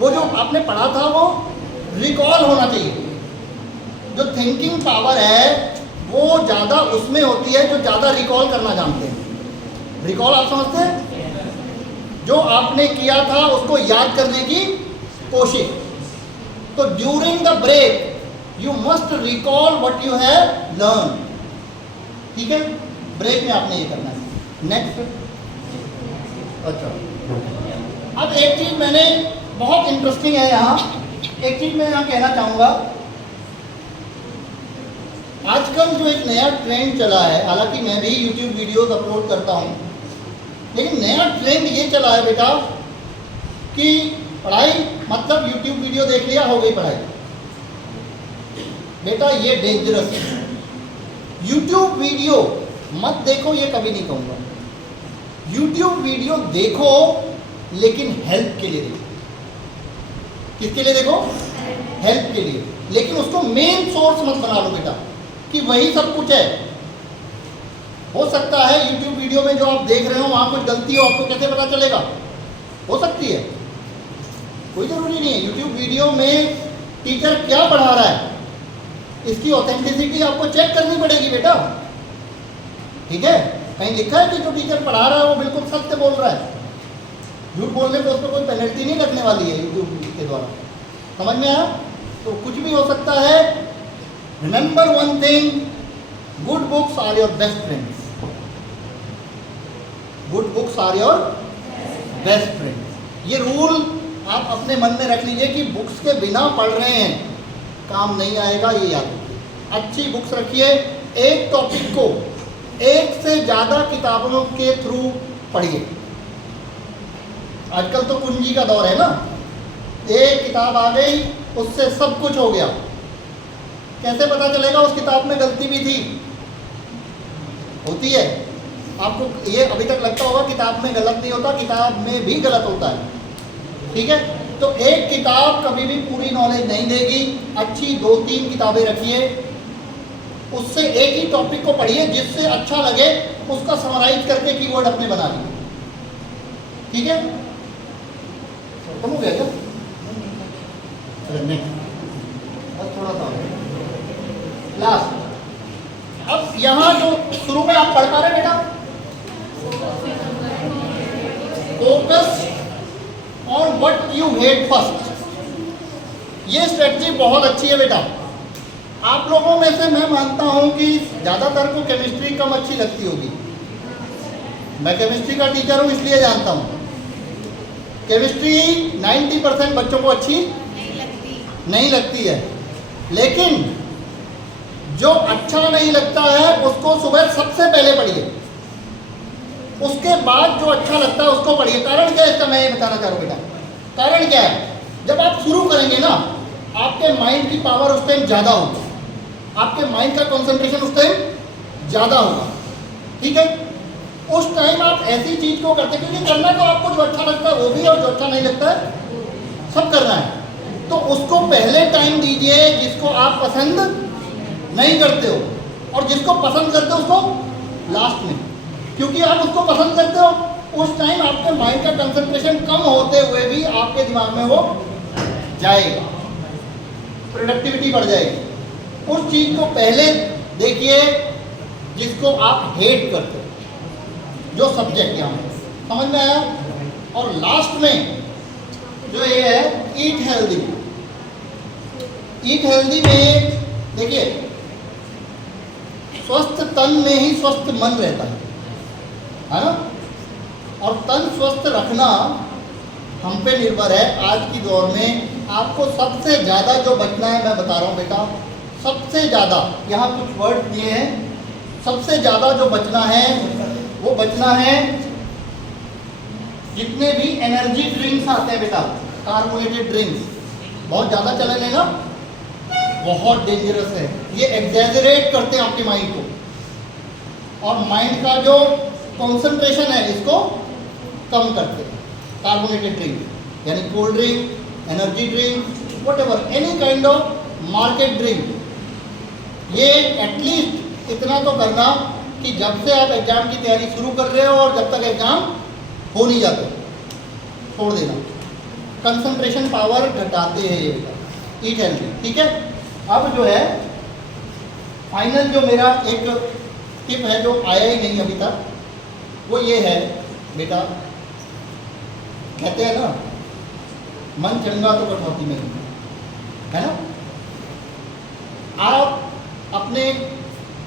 वो जो आपने पढ़ा था वो रिकॉल होना चाहिए। जो थिंकिंग पावर है वो ज़्यादा उसमें होती है जो ज़्यादा रिकॉल करना जानते हैं। रिकॉल आप समझते हैं? जो आपने किया था उसको याद करने की कोशिश। तो during the break you must recall what you have learn, ठीक है? ब्रेक में आपने ये करना है। नेक्स्ट, अच्छा, अब एक चीज़ मैंने बहुत इंटरेस्टिंग है यहाँ, एक चीज़ मैं यहाँ कहना चाहूँगा। आजकल जो एक नया ट्रेंड चला है, हालांकि मैं भी YouTube वीडियोस अपलोड करता हूँ, लेकिन नया ट्रेंड ये चला है बेटा कि पढ़ाई मतलब YouTube वीडियो देख लिया, हो गई पढ़ाई। बेटा ये डेंजरस है। YouTube वीडियो मत देखो, ये कभी नहीं कहूँगा। YouTube वीडियो देखो लेकिन हेल्प के लिए देखो। किसके लिए देखो? हेल्प के लिए। लेकिन उसको मेन सोर्स मत बना लो बेटा कि वही सब कुछ है। हो सकता है YouTube वीडियो में जो आप देख रहे हो वहाँ कुछ गलती हो, आपको कैसे पता चलेगा? हो सकती है, कोई ज़रूरी नहीं है। YouTube वीडियो में टीचर क्या पढ़ा रहा है इसकी ऑथेंटिसिटी आपको चेक करनी पड़ेगी बेटा, ठीक है? कहीं लिखा है कि जो टीचर पढ़ा रहा है वो बिल्कुल सत्य बोल रहा है, झूठ बोलने पर उस पर कोई पेनल्टी नहीं लगने वाली है YouTube के द्वारा। समझ में आया? तो कुछ भी हो सकता है। Remember one thing, good books are your best friends. Good books are your best friends. ये रूल आप अपने मन में रख लीजिए कि बुक्स के बिना पढ़ रहे हैं काम नहीं आएगा, ये याद रखिए। अच्छी बुक्स रखिए, एक टॉपिक को एक से ज़्यादा किताबों के थ्रू पढ़िए। आजकल तो कुंजी का दौर है ना, एक किताब आ गई उससे सब कुछ हो गया। कैसे पता चलेगा उस किताब में गलती भी थी? होती है। आपको ये अभी तक लगता होगा किताब में गलत नहीं होता, किताब में भी गलत होता है, ठीक है? तो एक किताब कभी भी पूरी नॉलेज नहीं देगी। अच्छी 2-3 किताबें रखिए, उससे एक ही टॉपिक को पढ़िए, जिससे अच्छा लगे उसका समराइज करके कीवर्ड अपने बना लीजिए, ठीक है? खत्म हो गया क्या? नहीं, बस थोड़ा सा लास्ट। अब यहाँ जो शुरू में आप पढ़ पा रहे बेटा, focus on what you hate first. ये स्ट्रेटजी बहुत अच्छी है बेटा। आप लोगों में से मैं मानता हूँ कि ज़्यादातर को केमिस्ट्री कम अच्छी लगती होगी। मैं केमिस्ट्री का टीचर हूँ इसलिए जानता हूँ। केमिस्ट्री 90% बच्चों को अच्छी नहीं लगती है, लेकिन जो अच्छा नहीं लगता है उसको सुबह सबसे पहले पढ़िए। उसके बाद जो अच्छा लगता है उसको पढ़िए। कारण क्या है इसका मैं ये बताना चाह रहा हूँ बेटा। कारण क्या है, जब आप शुरू करेंगे ना, आपके माइंड की पावर उस टाइम ज़्यादा होगी, आपके माइंड का कंसंट्रेशन उस टाइम ज़्यादा होगा, ठीक है। उस टाइम आप ऐसी चीज़ को करते, क्योंकि करना तो आपको जो अच्छा लगता है वो भी, और जो अच्छा नहीं लगता है सब करना है। तो उसको पहले टाइम दीजिए जिसको आप पसंद नहीं करते हो, और जिसको पसंद करते हो उसको लास्ट में, क्योंकि आप उसको पसंद करते हो उस टाइम आपके माइंड का कंसंट्रेशन कम होते हुए भी आपके दिमाग में वो जाएगा, प्रोडक्टिविटी बढ़ जाएगी। उस चीज़ को पहले देखिए जिसको आप हेट करते हो, जो सब्जेक्ट यहाँ समझ में आया। और लास्ट में जो ये है ईट हेल्दी। ईट हेल्दी में देखिए स्वस्थ तन में ही स्वस्थ मन रहता है ना। और तन स्वस्थ रखना हम पे निर्भर है। आज की दौर में आपको सबसे ज़्यादा जो बचना है, मैं बता रहा हूँ बेटा, सबसे ज़्यादा यहाँ कुछ वर्ड दिए हैं, सबसे ज़्यादा जो बचना है वो बचना है जितने भी एनर्जी ड्रिंक्स आते हैं बेटा, कार्बोनेटेड ड्रिंक्स बहुत ज़्यादा चलन है ना, बहुत डेंजरस है। ये एग्जैजरेट करते हैं आपके माइंड को, और माइंड का जो कंसंट्रेशन है इसको कम करते हैं। कार्बोनेटेड ड्रिंक यानी cold drink, energy drink, whatever any kind of market drink, ये एटलीस्ट इतना तो करना कि जब से आप एग्जाम की तैयारी शुरू कर रहे हो और जब तक एग्जाम हो नहीं जाते छोड़ देना। कंसंट्रेशन पावर घटाते हैं ये ईट हेल्दी, ठीक है। अब जो है फाइनल जो मेरा एक टिप है जो आया ही नहीं अभी तक, वो ये है बेटा, कहते हैं ना मन चंगा तो कटौती में नहीं, है ना। आप अपने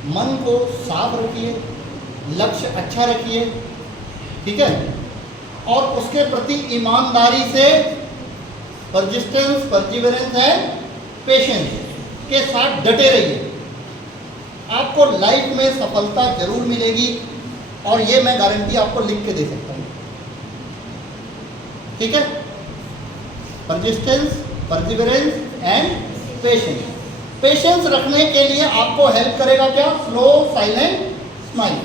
मन को साफ रखिए, लक्ष्य अच्छा रखिए, ठीक है, और उसके प्रति ईमानदारी से परसिस्टेंस, परसिवरेंस एंड पेशेंस के साथ डटे रहिए। आपको लाइफ में सफलता जरूर मिलेगी, और ये मैं गारंटी आपको लिख के दे सकता हूँ, ठीक है। Persistence, perseverance and patience. Patience रखने के लिए आपको हेल्प करेगा क्या? Slow silent smile.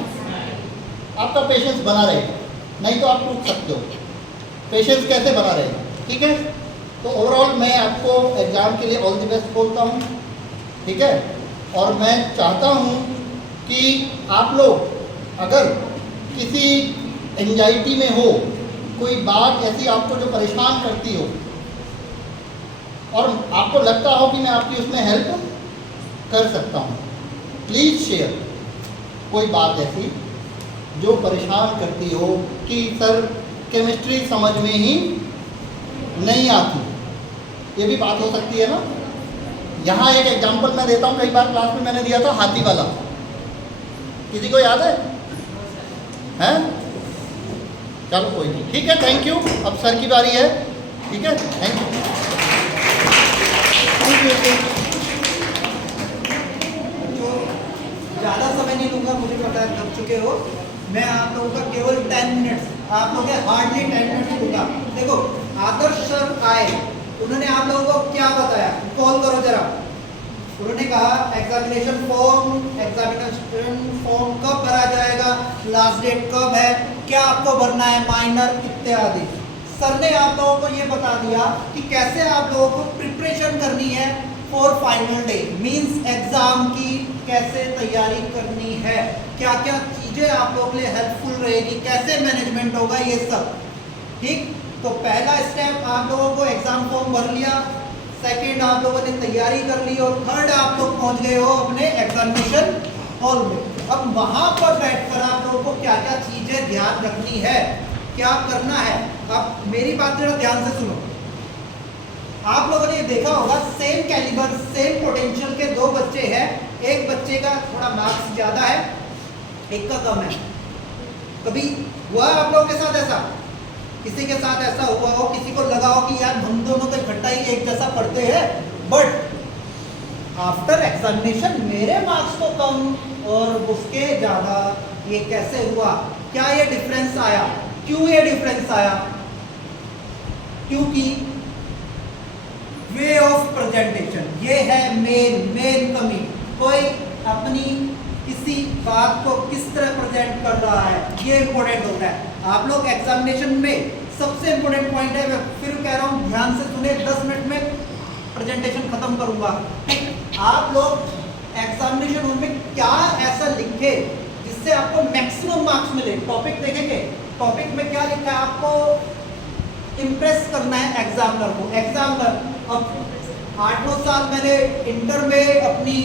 आपका पेशेंस बना रहेगा, नहीं तो आप टूट सकते हो। पेशेंस कैसे बना रहेगा, ठीक है। तो ओवरऑल मैं आपको एग्ज़ाम के लिए ऑल द बेस्ट बोलता हूँ, ठीक है। और मैं चाहता हूँ कि आप लोग अगर किसी एंजाइटी में हो, कोई बात ऐसी आपको जो परेशान करती हो और आपको लगता हो कि मैं आपकी उसमें हेल्प कर सकता हूँ, प्लीज़ शेयर कोई बात ऐसी जो परेशान करती हो कि सर केमिस्ट्री समझ में ही नहीं आती, ये भी बात हो सकती है ना। यहाँ एक एग्जांपल मैं देता हूँ, कई बार क्लास में मैंने दिया था हाथी वाला, किसी को याद है? हैं? चलो कोई नहीं, ठीक है, थैंक यू। अब सर की बारी है, ठीक है, थैंक यू। ज़्यादा समय नहीं लूँगा, मुझे पता है थक चुके हो। मैं आप लोगों का केवल 10 मिनट्स, आप लोगों के हार्डली 10 मिनट्स लूँगा। देखो आदर्श सर आए, उन्होंने आप लोगों को क्या बताया, कॉल करो जरा। उन्होंने कहा एग्जामिनेशन फॉर्म कब भरा जाएगा, लास्ट डेट कब है, क्या आपको भरना है, माइनर इत्यादि। सर ने आप लोगों को ये बता दिया कि कैसे आप लोगों को प्रिपरेशन करनी है for final day, means exam की कैसे तैयारी करनी है, क्या क्या चीज़ें आप लोगों के लिए हेल्पफुल रहेगी, कैसे मैनेजमेंट होगा, ये सब, ठीक। तो पहला स्टेप आप लोगों को एग्जाम फॉर्म भर लिया, सेकंड आप लोगों ने तैयारी कर ली, और थर्ड आप लोग पहुंच गए हो अपने एग्जामिनेशन हॉल में। अब वहां पर बैठकर आप लोगों को क्या क्या चीज़ें ध्यान रखनी है, क्या करना है। अब मेरी बात जरा ध्यान से सुनो। आप लोगों ने ये देखा होगा सेम कैलिबर, सेम पोटेंशियल के दो बच्चे हैं, एक बच्चे का थोड़ा मार्क्स ज़्यादा है, एक का कम है। कभी हुआ आप लोगों के साथ ऐसा? किसी के साथ ऐसा हुआ हो, किसी को लगा हो कि यार हम दोनों तो इकट्ठा ही एक जैसा पढ़ते हैं, बट आफ्टर एग्जामिनेशन मेरे मार्क्स तो कम और उसके ज़्यादा, ये कैसे हुआ? क्या ये डिफरेंस आया? क्यों ये डिफरेंस आया? क्योंकि वे ऑफ प्रेजेंटेशन, ये है मेन कमी। कोई अपनी किसी बात को किस तरह प्रेजेंट कर रहा है, ये इंपॉर्टेंट होता है। आप लोग एग्जामिनेशन में सबसे इंपॉर्टेंट पॉइंट है, मैं फिर कह रहा हूँ ध्यान से सुने, 10 मिनट में प्रेजेंटेशन खत्म करूंगा। आप लोग एग्जामिनेशन हॉल में क्या ऐसा लिखे जिससे आपको मैक्सिमम मार्क्स मिले। टॉपिक देखेंगे, टॉपिक में क्या लिखा है, आपको इम्प्रेस करना है एग्जामिनर को। एग्जामिनर, अब 8-9 साल मैंने इंटर में अपनी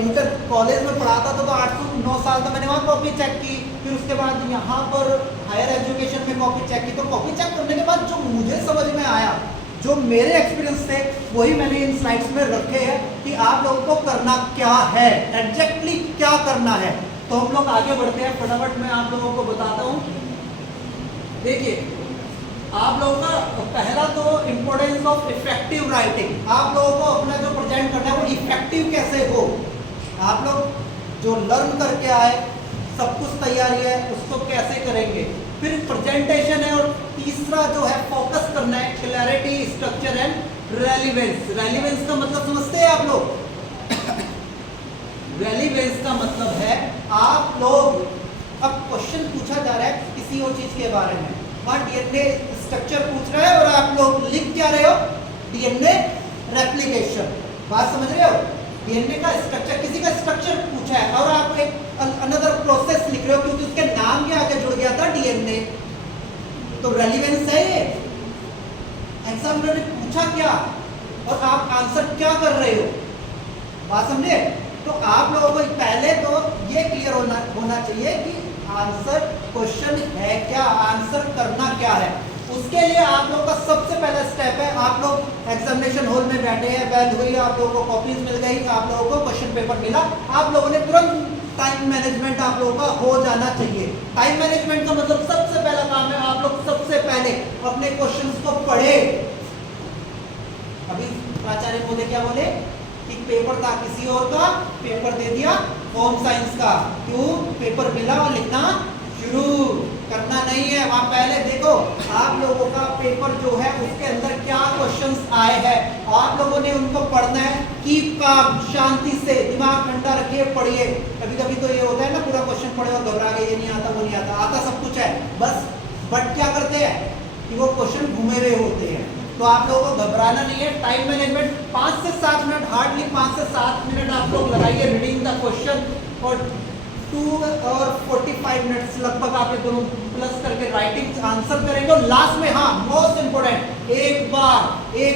इंटर कॉलेज में पढ़ा था, तो 8-9 साल तो मैंने वहाँ कॉपी चेक की, फिर उसके बाद यहाँ पर हायर एजुकेशन में कॉपी चेक की। तो कॉपी चेक करने के बाद जो मुझे समझ में आया, जो मेरे एक्सपीरियंस थे, वही मैंने इन स्लाइड्स में रखे हैं कि आप लोगों को करना क्या है, एग्जैक्टली क्या करना है। तो हम लोग आगे बढ़ते हैं, फटाफट मैं आप लोगों को बताता हूँ। देखिए, आप लोगों का पहला तो इम्पोर्टेंस ऑफ इफेक्टिव राइटिंग। आप लोगों को अपना जो प्रेजेंट करना है वो इफेक्टिव कैसे हो। आप लोग जो लर्न करके आए, सब कुछ तैयारी है, उसको कैसे करेंगे। फिर प्रेजेंटेशन है, और तीसरा जो है फोकस करना है, clarity, structure and relevance. Relevance का मतलब समझते हैं आप लोग? रेलिवेंस का मतलब है आप लोग, अब क्वेश्चन पूछा जा रहा है किसी और चीज के बारे में, वहां डीएनए स्ट्रक्चर पूछ रहा है और आप लोग लिख क्या रहे हो? DNA replication. बात समझ रहे हो? डीएनए का स्ट्रक्चर, किसी का स्ट्रक्चर पूछा है और आप एक अनदर प्रोसेस लिख रहे हो क्योंकि उसके नाम के आगे जुड़ गया था डीएनए। तो रेलिवेंस है ये। एग्जामिनर ने पूछा क्या और आप आंसर क्या कर रहे हो, बात समझे? तो आप लोगों को पहले तो ये क्लियर होना चाहिए कि आंसर क्वेश्चन है क्या, आंसर करना क्या है। उसके लिए आप लोगों का सबसे पहला स्टेप है, आप लोग एग्जामिनेशन हॉल में बैठे हैं, बैल हुई, आप लोगों को कॉपीज मिल गई, आप लोगों को क्वेश्चन पेपर मिला, आप लोगों ने तुरंत टाइम मैनेजमेंट आप लोगों का हो जाना चाहिए। टाइम मैनेजमेंट का मतलब सबसे पहला काम है, आप लोग सबसे पहले अपने क्वेश्चंस को पढ़े। अभी प्राचार्य बोले, क्या बोले कि पेपर था किसी और का, पेपर दे दिया होम साइंस का। क्यों? पेपर मिला और लिखना शुरू करना नहीं है। वहां पहले देखो आप लोगों का पेपर जो है उसके अंदर क्या क्वेश्चंस आए हैं, आप लोगों ने उनको पढ़ना है। कीप काम, शांति से, दिमाग ठंडा रखिए, पढ़िए। कभी कभी तो ये होता है ना, पूरा क्वेश्चन पढ़े और घबरा गए, ये नहीं आता, वो नहीं आता, आता सब कुछ है बस। बट क्या करते हैं कि वो क्वेश्चन घूमे हुए होते हैं। तो आप लोगों को घबराना नहीं है। टाइम मैनेजमेंट 5 से 7 मिनट, हार्डली 5 से 7 मिनट आप लोग लगाइए रीडिंग द क्वेश्चन, और 2 और 45 मिनट्स लगभग आप ये दोनों प्लस करके राइटिंग आंसर करेंगे। और लास्ट में, हाँ मोस्ट इंपोर्टेंट, एक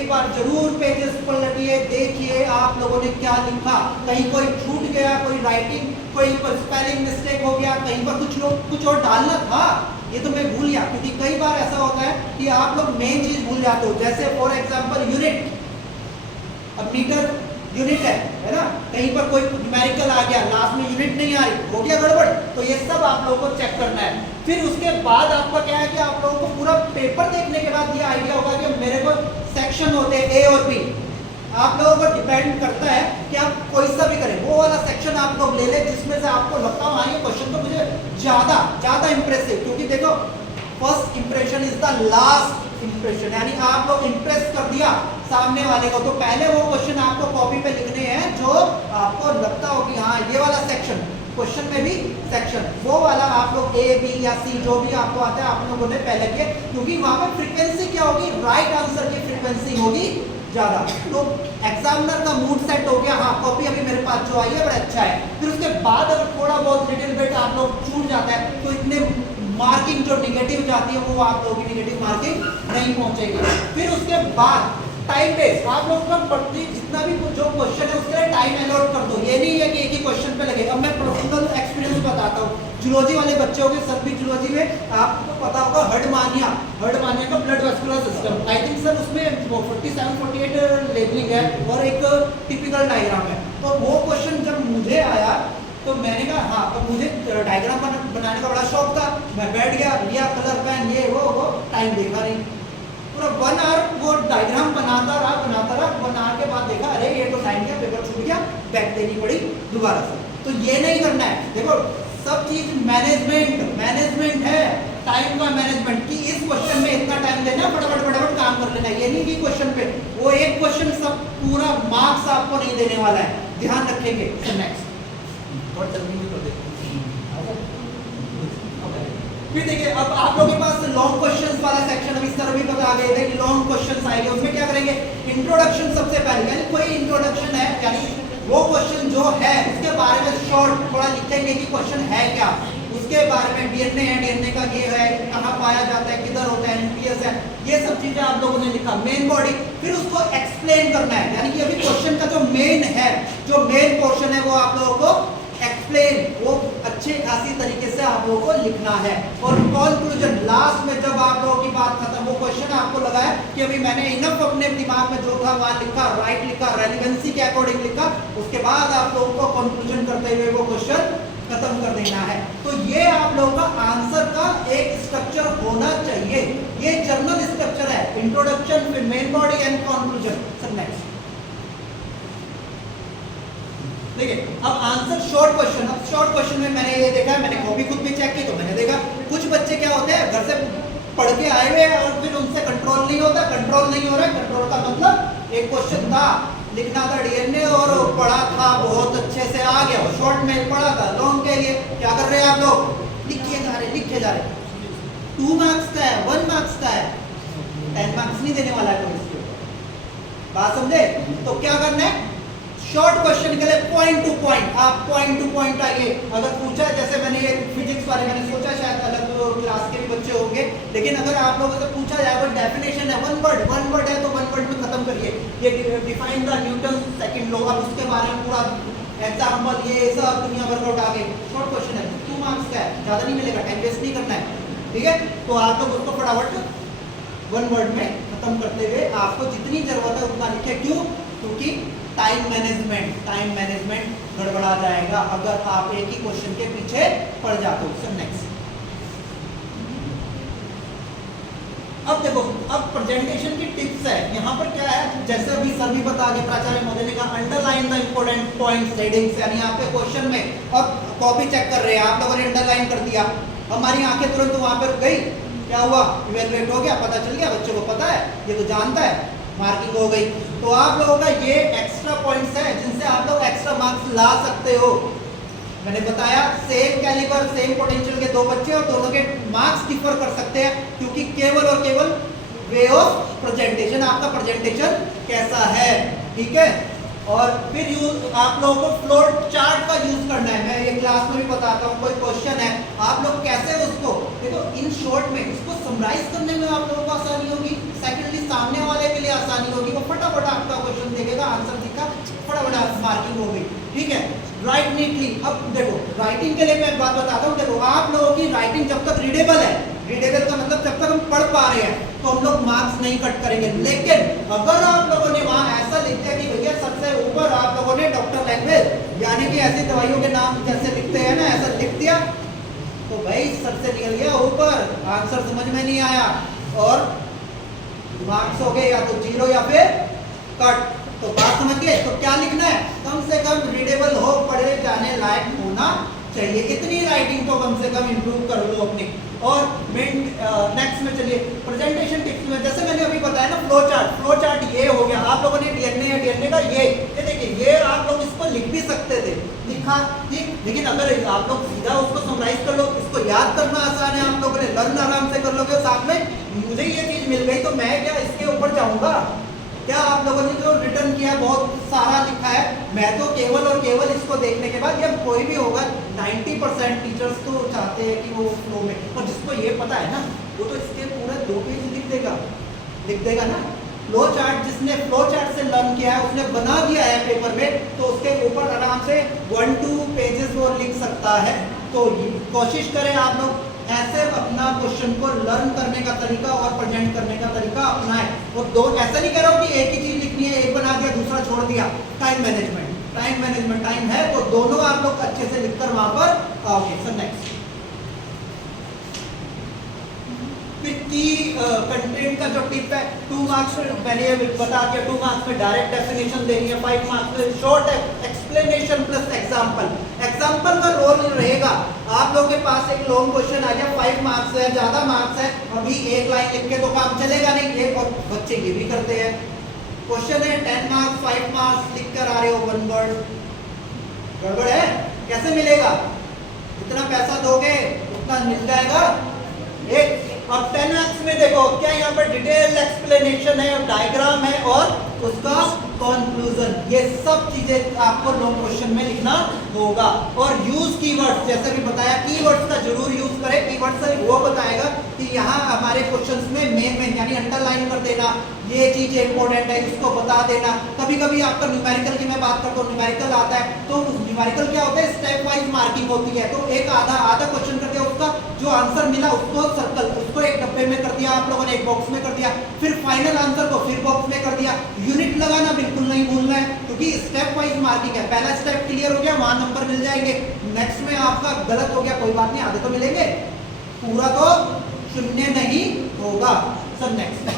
बार जरूर पेजेस पलटिए, देखिए आप लोगों ने क्या लिखा। कहीं कोई छूट गया, कोई राइटिंग, कोई स्पेलिंग मिस्टेक हो गया, कहीं पर कुछ और डालना था, ये तो मैं भूल गया। क्योंकि कई बार ऐसा होता है कि आप लोग मेन चीज भूल जाते हो। जैसे फॉर एग्जांपल यूनिट, अब मीटर यूनिट है ना, कहीं पर कोई न्यूमेरिकल आ गया, लास्ट में यूनिट नहीं आ रही, हो गया गड़बड़। तो ये सब आप लोगों को चेक करना है। फिर उसके बाद आपका क्या है कि आप लोगों को पूरा पेपर देखने के बाद ये आइडिया होगा कि मेरे को सेक्शन होते हैं ए और बी। आप लोगों को डिपेंड करता है कि आप कोई सा भी करें, वो वाला सेक्शन आप लोग ले लें जिसमें से आपको लगता हो हाँ ये क्वेश्चन तो मुझे ज्यादा इंप्रेसिव। क्योंकि देखो first impression is the last impression, यानी आप लोग इंप्रेस कर दिया सामने वाले को, तो पहले वो क्वेश्चन आपको कॉपी पे लिखने हैं जो आपको लगता हो कि हाँ ये वाला सेक्शन, क्वेश्चन में भी सेक्शन, वो वाला आप लोग ए बी या सी जो भी आपको आता है आप लोगों ने पहले किए। क्योंकि वहां पे फ्रीक्वेंसी क्या होगी, राइट आंसर की फ्रीक्वेंसी होगी ज्यादा। तो एग्जामिनर का मूड सेट हो गया, हाँ कॉपी अभी मेरे पास जो आई है बड़ा अच्छा है। फिर उसके बाद अगर थोड़ा बहुत लिटिल बिट आप लोग छूट जाता है तो इतने मार्किंग जो निगेटिव जाती है वो आप लोगों की निगेटिव मार्किंग नहीं पहुंचेगी। फिर उसके बाद टाइम बेस, आप लोग का प्रति जितना भी जो क्वेश्चन है उसके लिए टाइम अलॉट कर दो। ये नहीं है कि एक ही क्वेश्चन पे लगे। अब मैं पर्सनल एक्सपीरियंस बताता हूँ। जूलॉजी वाले बच्चे होंगे, सब भी जूलॉजी में आपको पता होगा हर्डमानिया का blood vascular system, I think sir उसमें 47-48 लेबलिंग है और एक टिपिकल डायग्राम है। तो वो क्वेश्चन जब मुझे आया तो मैंने कहा हाँ, तो मुझे डायग्राम बनाने का बड़ा शौक था। मैं बैठ गया, लिया कलर पेन, ये वो टाइम देखा नहीं, पूरा 1 आवर वो डायग्राम बनाता रहा। बना के बाद देखा अरे ये तो टाइम गया, पेपर छूट गया, बैक देनी पड़ी दोबारा से। तो ये नहीं करना है। देखो सब चीज मैनेजमेंट है, टाइम का मैनेजमेंट, कि इस क्वेश्चन में इतना टाइम देना, फटाफट फटाफट काम कर लेना। ये नहीं कि क्वेश्चन पे वो एक क्वेश्चन सब पूरा मार्क्स आपको नहीं देने वाला है, ध्यान रखेंगे। नेक्स्ट और जल्दी तो देखो। फिर देखिए, अब आप लोगों के पास लॉन्ग क्वेश्चंस वाला सेक्शन अभी सर भी बता गए थे कि लॉन्ग क्वेश्चंस आएंगे, उसमें क्या करेंगे, इंट्रोडक्शन सबसे पहले, यानी कोई इंट्रोडक्शन है, यानी वो क्वेश्चन जो है उसके बारे में शॉर्ट थोड़ा लिखेंगे कि क्वेश्चन है क्या, उसके बारे में डीएनए है, डीएनए का ये है, कहाँ पाया जाता है, किधर होता है, न्यूक्लियस है, ये सब चीजें आप लोगों ने लिखा। मेन बॉडी, फिर उसको एक्सप्लेन करना है, यानी कि अभी क्वेश्चन का जो मेन है, जो मेन पोर्शन है, वो आप लोगों को एक्सप्लेन, वो अच्छे खासी तरीके से आप लोगों को लिखना है। और कंक्लूजन, लास्ट में जब आप लोगों की बात खत्म, वो क्वेश्चन आपको लगा है कि अभी मैंने इनफ अपने दिमाग में जो था वहां लिखा, राइट लिखा, रेलेवेंसी के अकॉर्डिंग लिखा, उसके बाद आप लोगों को कंक्लूजन करते हुए वो क्वेश्चन खत्म कर देना है। तो ये आप लोगों का आंसर का एक स्ट्रक्चर होना चाहिए, ये जर्नल स्ट्रक्चर है, इंट्रोडक्शन, फिर main body and conclusion. Sir next देखिए, अब आंसर शॉर्ट क्वेश्चन। अब शॉर्ट क्वेश्चन में मैंने ये देखा, मैंने कॉपी खुद भी चेक की, तो मैंने देखा कुछ बच्चे क्या होते हैं, घर से पढ़ के आए हुए हैं और फिर उनसे कंट्रोल नहीं होता, कंट्रोल नहीं हो रहा है। कंट्रोल का मतलब एक क्वेश्चन था, लिखना था डीएनए और पढ़ा था, बहुत अच्छे से आ गया, शॉर्ट में पढ़ा था, लॉन्ग के लिए क्या कर रहे हैं आप लोग, लिखे जा रहे 2 मार्क्स का है, 1 मार्क्स का है, 10 मार्क्स नहीं देने वाला है कोई इसके ऊपर, बात समझे। तो क्या करना है, शॉर्ट क्वेश्चन के लिए पॉइंट टू पॉइंट, आप पॉइंट टू पॉइंट आइए। अगर पूछा, जैसे मैंने ये फिजिक्स वाले, मैंने सोचा शायद अलग क्लास के भी बच्चे होंगे, लेकिन अगर आप लोगों से पूछा जाए कोई डेफिनेशन है, वन वर्ड है, तो 1 वर्ड में खत्म करिए, ये define the Newton second law, अब उसके बारे में पूरा एग्जांपल, ये सब दुनिया भर का उठा के, शॉर्ट क्वेश्चन है, 2 मार्क्स का है, ज्यादा नहीं मिलेगा, टाइम वेस्ट नहीं करना है, ठीक है। तो आप लोग उसको फटाफट 1 वर्ड में खत्म करते हुए आपको जितनी जरूरत है उतना लिखे। क्यों? क्योंकि टाइम मैनेजमेंट गड़बड़ा जाएगा अगर आप एक ही क्वेश्चन के पीछे पड़ जाते हो। सर नेक्स्ट, अब देखो, अब प्रेजेंटेशन की टिप्स है। यहाँ पर क्या है, जैसे अभी सर भी बता के प्राचार्य महोदय ने कहा, underline the important points, headings, यानी आपके क्वेश्चन में, अब कॉपी चेक कर रहे हैं आप लोगों ने, अंडरलाइन कर दिया, हमारी आंखें तुरंत वहां पर गई, क्या हुआ, इवैल्यूएट हो गया, पता चल गया, बच्चों को पता है, ये तो जानता है, मार्किंग हो गई। तो आप लोगों का ये एक्स्ट्रा पॉइंट्स है जिनसे आप लोग एक्स्ट्रा मार्क्स ला सकते हो। मैंने बताया सेम कैलिबर, सेम पोटेंशियल के 2 बच्चे और दोनों के मार्क्स डिफर कर सकते हैं, क्योंकि केवल और केवल वे ऑफ प्रेजेंटेशन, आपका प्रेजेंटेशन कैसा है, ठीक है। और फिर आप लोगों को फ्लो चार्ट का यूज करना है। मैं ये क्लास में भी बताता हूँ, कोई क्वेश्चन है, आप लोग कैसे उसको देखो, इन शॉर्ट में इसको समराइज करने में आप लोगों को आसानी होगी, सेकेंडली सामने वाले के लिए आसानी होगी, वो फटाफट आपका क्वेश्चन देखेगा, आंसर दिखा, फटाफट मार्किंग हो गई, ठीक है। राइट नीटली, अब देखो राइटिंग के लिए मैं एक बात बताता हूँ, देखो आप लोगों की राइटिंग जब तक रीडेबल है, रीडेबल का मतलब जब तक हम पढ़ पा रहे हैं, तो हम लोग मार्क्स नहीं कट करेंगे। लेकिन अगर आप लोगों ने वहां ऐसा लिख दिया कि भैया सबसे ऊपर आप लोगों ने डॉक्टर लैंग्वेज, यानी कि ऐसी दवाइयों के नाम जैसे लिखते हैं ना, ऐसा लिख दिया, तो भाई सबसे निकल गया ऊपर, आंसर समझ में नहीं आया और मार्क्स हो गए या तो 0 या फिर कट। तो बात समझ गए, तो क्या लिखना है, कम से कम रीडेबल हो, पढ़े जाने लायक होना चाहिए, इतनी राइटिंग तो कम से कम इंप्रूव कर लो अपनी। और नेक्स्ट में चलिए प्रेजेंटेशन टिप्स में, जैसे मैंने अभी बताया ना, फ्लो चार्ट ये हो गया, आप लोगों ने डीएनए का ये देखिए, ये आप लोग इसको लिख भी सकते थे, लिखा ठीक, लेकिन अगर आप लोग सीधा उसको समराइज कर लो, इसको याद करना आसान है, आप लोगों ने लर्न आराम से कर लोगे। साथ में मुझे ये चीज मिल गई तो मैं क्या इसके ऊपर जाऊंगा क्या? आप लोगों ने जो रिटर्न किया बहुत सारा लिखा है, मैं तो केवल और केवल इसको देखने के बाद, या कोई भी होगा 90% टीचर्स तो चाहते हैं कि वो फ्लो में, और जिसको ये पता है ना, वो तो इसके पूरे 2 पेज लिख देगा ना। फ्लो चार्ट, जिसने फ्लो चार्ट से लर्न किया है, उसने बना दिया है पेपर में, तो उसके ऊपर आराम से 1-2 पेजेस वो लिख सकता है। तो कोशिश करें आप लोग ऐसे अपना क्वेश्चन को लर्न करने का तरीका और प्रेजेंट करने का तरीका अपनाएं। और दो, ऐसा नहीं कह रहा हूं कि एक ही चीज लिखनी है, एक बना दिया दूसरा छोड़ दिया। टाइम मैनेजमेंट टाइम है तो दोनों आप लोग अच्छे से लिखकर वहां पर आओगे। सर नेक्स्ट, फिर की कंटेंट का जो टिप है 2 मार्क्स मैंने बता दिया, 2 मार्क्स में डायरेक्ट डेफिनेशन देनी है, 5 मार्क्स में short explanation plus example. Example का रोल रहेगा, आप लोगों के पास एक लॉन्ग क्वेश्चन आ गया, 5 मार्क्स है, ज्यादा मार्क्स है, अभी एक लाइन लिख के तो काम चलेगा नहीं, एक और बच्चे ये भी करते हैं। क्वेश्चन है 10 मार्क्स 5 मार्क्स लिख कर आ रहे हो 1 वर्ड, गड़बड़ है, कैसे मिलेगा? इतना पैसा दोगे उतना मिल जाएगा। एक अब 10x में देखो क्या यहाँ पर डिटेल एक्सप्लेनेशन है, डायग्राम है और उसका कंक्लूजन, ये सब चीजें आपको लॉन्ग क्वेश्चन में लिखना होगा। और यूज कीवर्ड्स, जैसे भी बताया कीवर्ड्स का जरूर यूज करें। कीवर्ड्स से वो बताएगा कि यहाँ हमारे क्वेश्चंस में मेन यानी अंडरलाइन कर देना, ये चीज इंपॉर्टेंट है, उसको बता देना। कभी कभी आपका न्यूमेरिकल की मैं बात करता हूँ, न्यूमेरिकल आता है तो न्यूमेरिकल क्या होता है, स्टेप वाइज मार्किंग होती है। तो एक आधा क्वेश्चन कर दिया, उसका जो आंसर मिला उसको सर्कल, उसको एक डब्बे में कर दिया आप लोगों ने, एक बॉक्स में कर दिया, फिर फाइनल आंसर को फिर बॉक्स में कर दिया। यूनिट लगाना बिल्कुल नहीं भूलना है, क्योंकि स्टेप वाइज मार्किंग है। पहला स्टेप क्लियर हो गया, वहां नंबर मिल जाएंगे। नेक्स्ट में आपका गलत हो गया कोई बात नहीं, आधे तो मिलेंगे, पूरा तो शून्य नहीं होगा। सब नेक्स्ट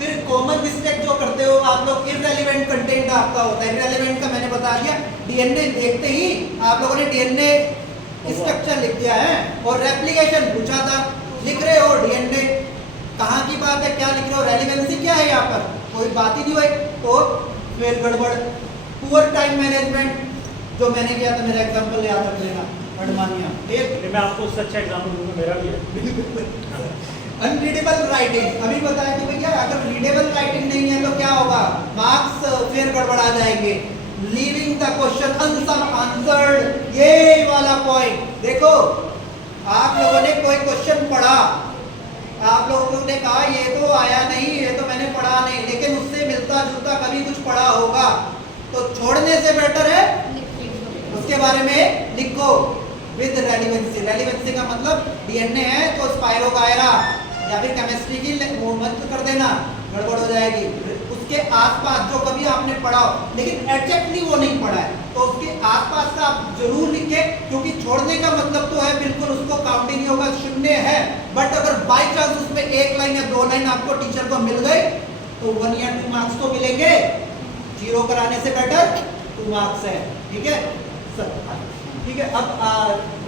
फिर कॉमन मिस्टेक जो करते हो आप लोग, इररेलेवेंट कंटेंट आपका होता है। इररेलेवेंट का मैंने बता दिया, डीएनए देखते ही आप लोगों ने डीएनए स्ट्रक्चर लिख दिया है और रेप्लिकेशन पूछा था, लिख रहे हो डीएनए, कहाँ की बात है, क्या लिख रहे हो, रेलेवेंसी क्या है यहाँ पर, कोई बात ही नहीं हुई, तो फिर गड़बड़। पुअर टाइम मैनेजमेंट जो मैंने किया था, मेरा एग्जांपल याद रख लेना, अडमानिया, ठीक। मैं आपको उससे अच्छा एग्जाम्पल दूंगा, मेरा भी है। अनरीडेबल राइटिंग, अभी बताया कि भैया अगर रीडेबल राइटिंग नहीं है तो क्या होगा, मार्क्स फिर गड़बड़ा जाएंगे। लीविंग द क्वेश्चन आंसर्ड, ये वाला पॉइंट देखो, आप लोगों ने कोई क्वेश्चन पढ़ा, आप लोगों ने कहा ये तो आया नहीं, ये तो मैंने पढ़ा नहीं, लेकिन उससे मिलता जुलता कभी कुछ पढ़ा होगा, तो छोड़ने से बेटर है उसके बारे में लिखो विद रेलिवेंसी। रेलिवेंसी का मतलब डीएनए है तो स्पाइरोगायरा या फिर केमिस्ट्री की वो मत कर देना, गड़बड़ हो जाएगी। उसके आसपास जो कभी आपने पढ़ा हो लेकिन एग्जैक्टली वो नहीं पढ़ा है, तो उसके आसपास का आप जरूर लिखें, क्योंकि छोड़ने का मतलब तो है बिल्कुल उसको काउंट ही नहीं होगा, शून्य है। बट अगर बाय चांस उसमें 1 लाइन या 2 लाइन आपको टीचर को मिल गए तो 1 या 2 मार्क्स तो मिलेंगे, 0 कराने से बेटर 2 मार्क्स है, ठीक है सर, ठीक है। अब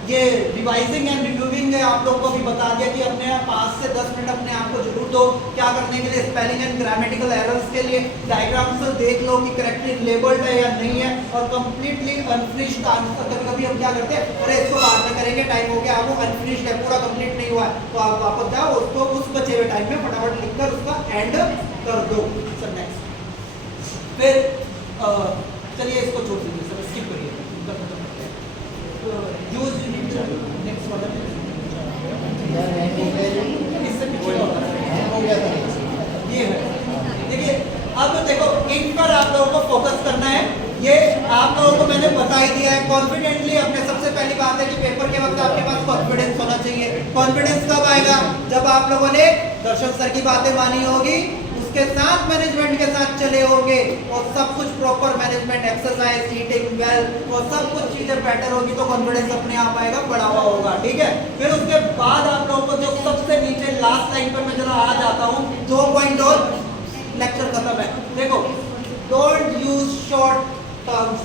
ये रिवाइजिंग एंड रिव्यूइंग है, आप लोगों को भी बता दिया कि अपने 5 से 10 मिनट अपने आप को जरूर दो, क्या करने के लिए, स्पेलिंग एंड ग्रामेटिकल एरर्स के लिए डायग्राम्स देख लो कि करेक्टली लेबल्ड है या नहीं है, और कंप्लीटली अनफिनिश्ड आंसर, कभी कभी हम क्या करते हैं, अरे इसको बाद में करेंगे, टाइम हो गया, वो अनफिनिश्ड है, पूरा कंप्लीट नहीं हुआ है, तो आप वापस जाओ उसको उस बचे हुए टाइम में फटाफट लिखकर उसका एंड कर दो। सर नेक्स्ट, फिर चलिए इसको छोड़ दीजिए सर, स्किप करिए, यूज नेक्स्ट वाला इससे पीछे हो गया था। ये है, देखिए अब देखो इन पर आप लोगों को फोकस करना है। ये आप लोगों को मैंने बता ही दिया है, कॉन्फिडेंटली अपने, सबसे पहली बात है कि पेपर के वक्त आपके पास कॉन्फिडेंस होना चाहिए। कॉन्फिडेंस कब आएगा, जब आप लोगों ने दर्शन सर की बातें मानी होगी, उसके साथ मैनेजमेंट के साथ चले होंगे और सब कुछ proper management, exercise, eating well और सब कुछ चीजें बेटर होगी, तो कॉन्फिडेंस अपने आप आएगा, बढ़ावा होगा, ठीक है। फिर उसके बाद आप लोगों को जो सबसे नीचे लास्ट लाइन पर मैं जरा आ जाता हूँ, 2 पॉइंट और लेक्चर खत्म है। देखो, डोंट यूज शॉर्ट टर्म्स।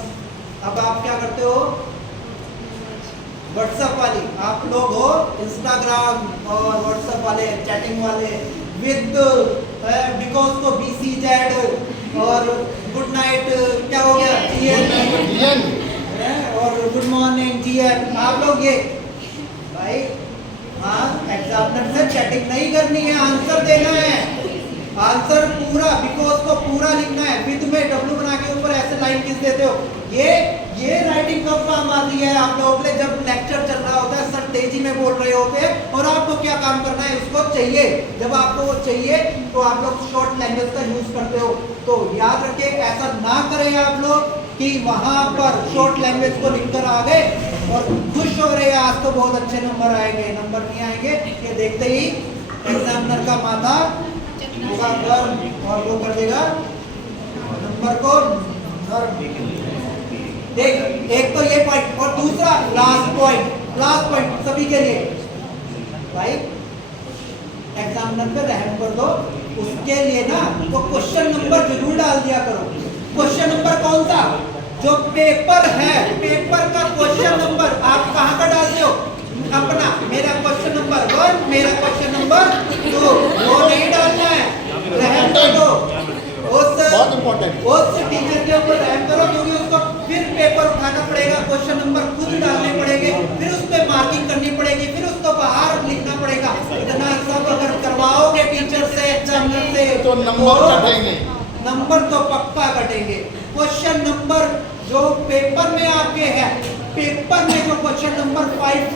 अब आप क्या करते हो, व्हाट्सएप वाली आप लोग हो, इंस्टाग्राम और व्हाट्सएप वाले, चैटिंग वाले, विद बिकॉज को BCZ और गुड नाइट क्या हो गया GN और गुड मॉर्निंग GN, आप लोग ये भाई, हाँ एग्जामिनर से चैटिंग नहीं करनी है, आंसर देना है, आंसर पूरा, बिकॉज को पूरा लिखना है, विद में W बना के ऊपर ऐसे लाइन किस देते हो, ये राइटिंग कब काम आती है आप लोगों के लिए, जब लेक्चर चल रहा होता है, सर तेजी में बोल रहे होते हैं और आपको क्या काम करना है, उसको चाहिए, जब आपको वो चाहिए तो आप लोग शॉर्ट लैंग्वेज का यूज करते हो। तो याद रखिए, ऐसा ना करें आप लोग कि वहां पर शॉर्ट लैंग्वेज को लिखकर आ गए और खुश हो रहे हैं आज तो बहुत अच्छे नंबर आएंगे, नंबर नहीं आएंगे, ये देखते ही एग्जामिनर का माथा होगा गर्म और वो कर देगा नंबर को नर्म। देख, एक तो ये पॉइंट, और दूसरा लास्ट पॉइंट सभी के लिए भाई, एग्जामिनर पे रहम कर दो। उसके लिए ना वो क्वेश्चन नंबर जरूर डाल दिया करो। क्वेश्चन नंबर कौन सा? जो पेपर है, पेपर का क्वेश्चन नंबर आप कहाँ का डालते हो? अपना, मेरा क्वेश्चन नंबर 1, मेरा क्वेश्चन नंबर 2, वो नहीं डालना है। रहम कर दो बहुत इम्पोर्टेंट। उस टीचर के ऊपर रहम करो, क्योंकि उसको फिर पेपर उठाना पड़ेगा, क्वेश्चन नंबर खुद डालने पड़ेंगे, फिर उस पे मार्किंग करनी पड़ेगी, फिर उसको बाहर लिखना पड़ेगा। इतना सब अगर करवाओगे टीचर से, एग्जामिनर से, तो नंबर कटेंगे। नंबर तो पक्का कटेंगे। क्वेश्चन नंबर जो पेपर में आपके है, पेपर में जो क्वेश्चन नंबर 5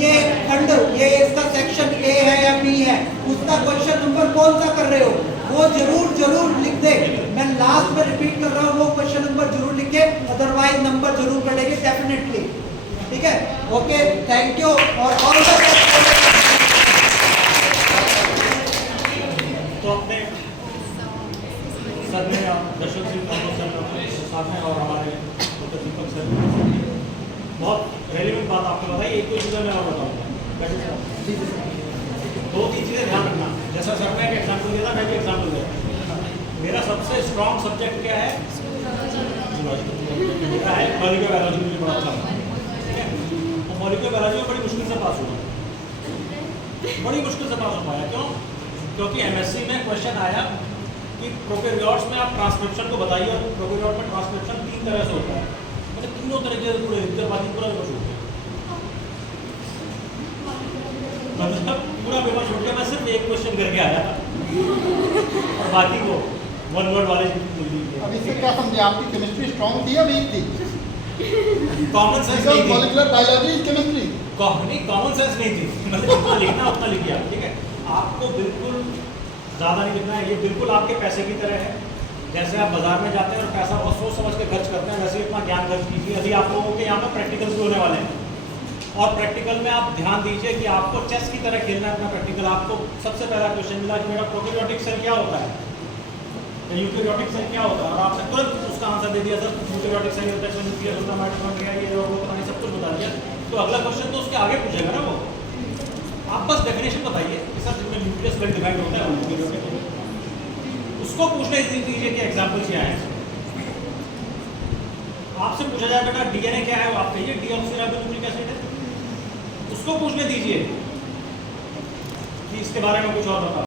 ये खंड, ये इसका सेक्शन ए है या बी है, उसका क्वेश्चन नंबर कौन सा कर रहे हो वो जरूर लिख दे। मैं लास्ट में रिपीट कर रहा हूँ, वो क्वेश्चन नंबर जरूर लिखे, अदरवाइज नंबर जरूर कटेंगे डेफिनेटली। ठीक है, ओके, थैंक यू और ऑल द बेस्ट। तो अपने सर ने दर्शन सिंह साहब ने और हमारे डॉक्टर दीपक सर ने बहुत रेलिवेंट बात आपको बताई। एक दो चीज़ें मैं और बताऊँगा। 2-3 चीज़ें ध्यान रखना। जैसा सर ने एक एग्जाम्पल दिया था, मैं भी एग्जाम्पल दिया। मेरा सबसे स्ट्रॉन्ग सब्जेक्ट क्या है? मेरा है मॉलिक्यूलर बायोलॉजी, मुझे बड़ा अच्छा लगता है। ठीक है, तो मॉलिक्यूलर बायोलॉजी में बड़ी मुश्किल से पास हुआ, बड़ी मुश्किल से पास हो पाया। क्यों? क्योंकि एमएससी में क्वेश्चन आया कि प्रोकैरियोट्स में आप ट्रांसक्रिप्शन को बताइए, और प्रोकैरियोट में ट्रांसक्रिप्शन 3 तरह से होता है। मैंने तीनों तरीके से पूरे बाकी पूरा पेपर छूट गया, मतलब पूरा पेपर छूट गया। मैं सिर्फ एक क्वेश्चन करके आया था और बाकी को 1 वर्ड वाले अब इससे क्या समझे? आपकी केमिस्ट्री स्ट्रॉन्ग थी या वीक थी? कॉमन सेंस नहीं थी। Molecular biology is chemistry. Common sense नहीं थी, मतलब जितना लिखना उतना लिखिए आप। ठीक है, आपको बिल्कुल ज़्यादा नहीं लिखना है। ये बिल्कुल आपके पैसे की तरह है। जैसे आप बाजार में जाते हैं और पैसा बहुत सोच समझ के खर्च करते हैं, वैसे ही अपना ज्ञान खर्च कीजिए। अभी आप लोगों के यहाँ पर प्रैक्टिकल्स भी होने वाले हैं, और प्रैक्टिकल में आप ध्यान दीजिए कि आपको चेस की तरह खेलना है अपना प्रैक्टिकल। आपको सबसे पहला क्वेश्चन मिला कि मेरा प्रोकैरियोटिक सेल क्या होता है, यूकैरियोटिक सेल क्या होता है, और आपने तुरंत उसका आंसर दे दिया, सर यूकैरियोटिक सेल होता है, न्यूक्लियस होता है, माइटोकॉन्ड्रिया, ये वो पता नहीं, सब कुछ बता दिया। तो अगला क्वेश्चन तो उसके आगे पूछेगा ना वो। आप बस डेफिनेशन बताइए कि सर जिसमें न्यूक्लियस वेल डिवाइड होता है यूकैरियोटिक, उसको पूछने दीजिए कि एग्जाम्पल क्या है। आपसे पूछा जाए बेटा डीएनए क्या है, आप कहिए डीऑक्सीराइबोन्यूक्लिक एसिड है, उसको पूछने दीजिए कि इसके बारे में कुछ और बताओ।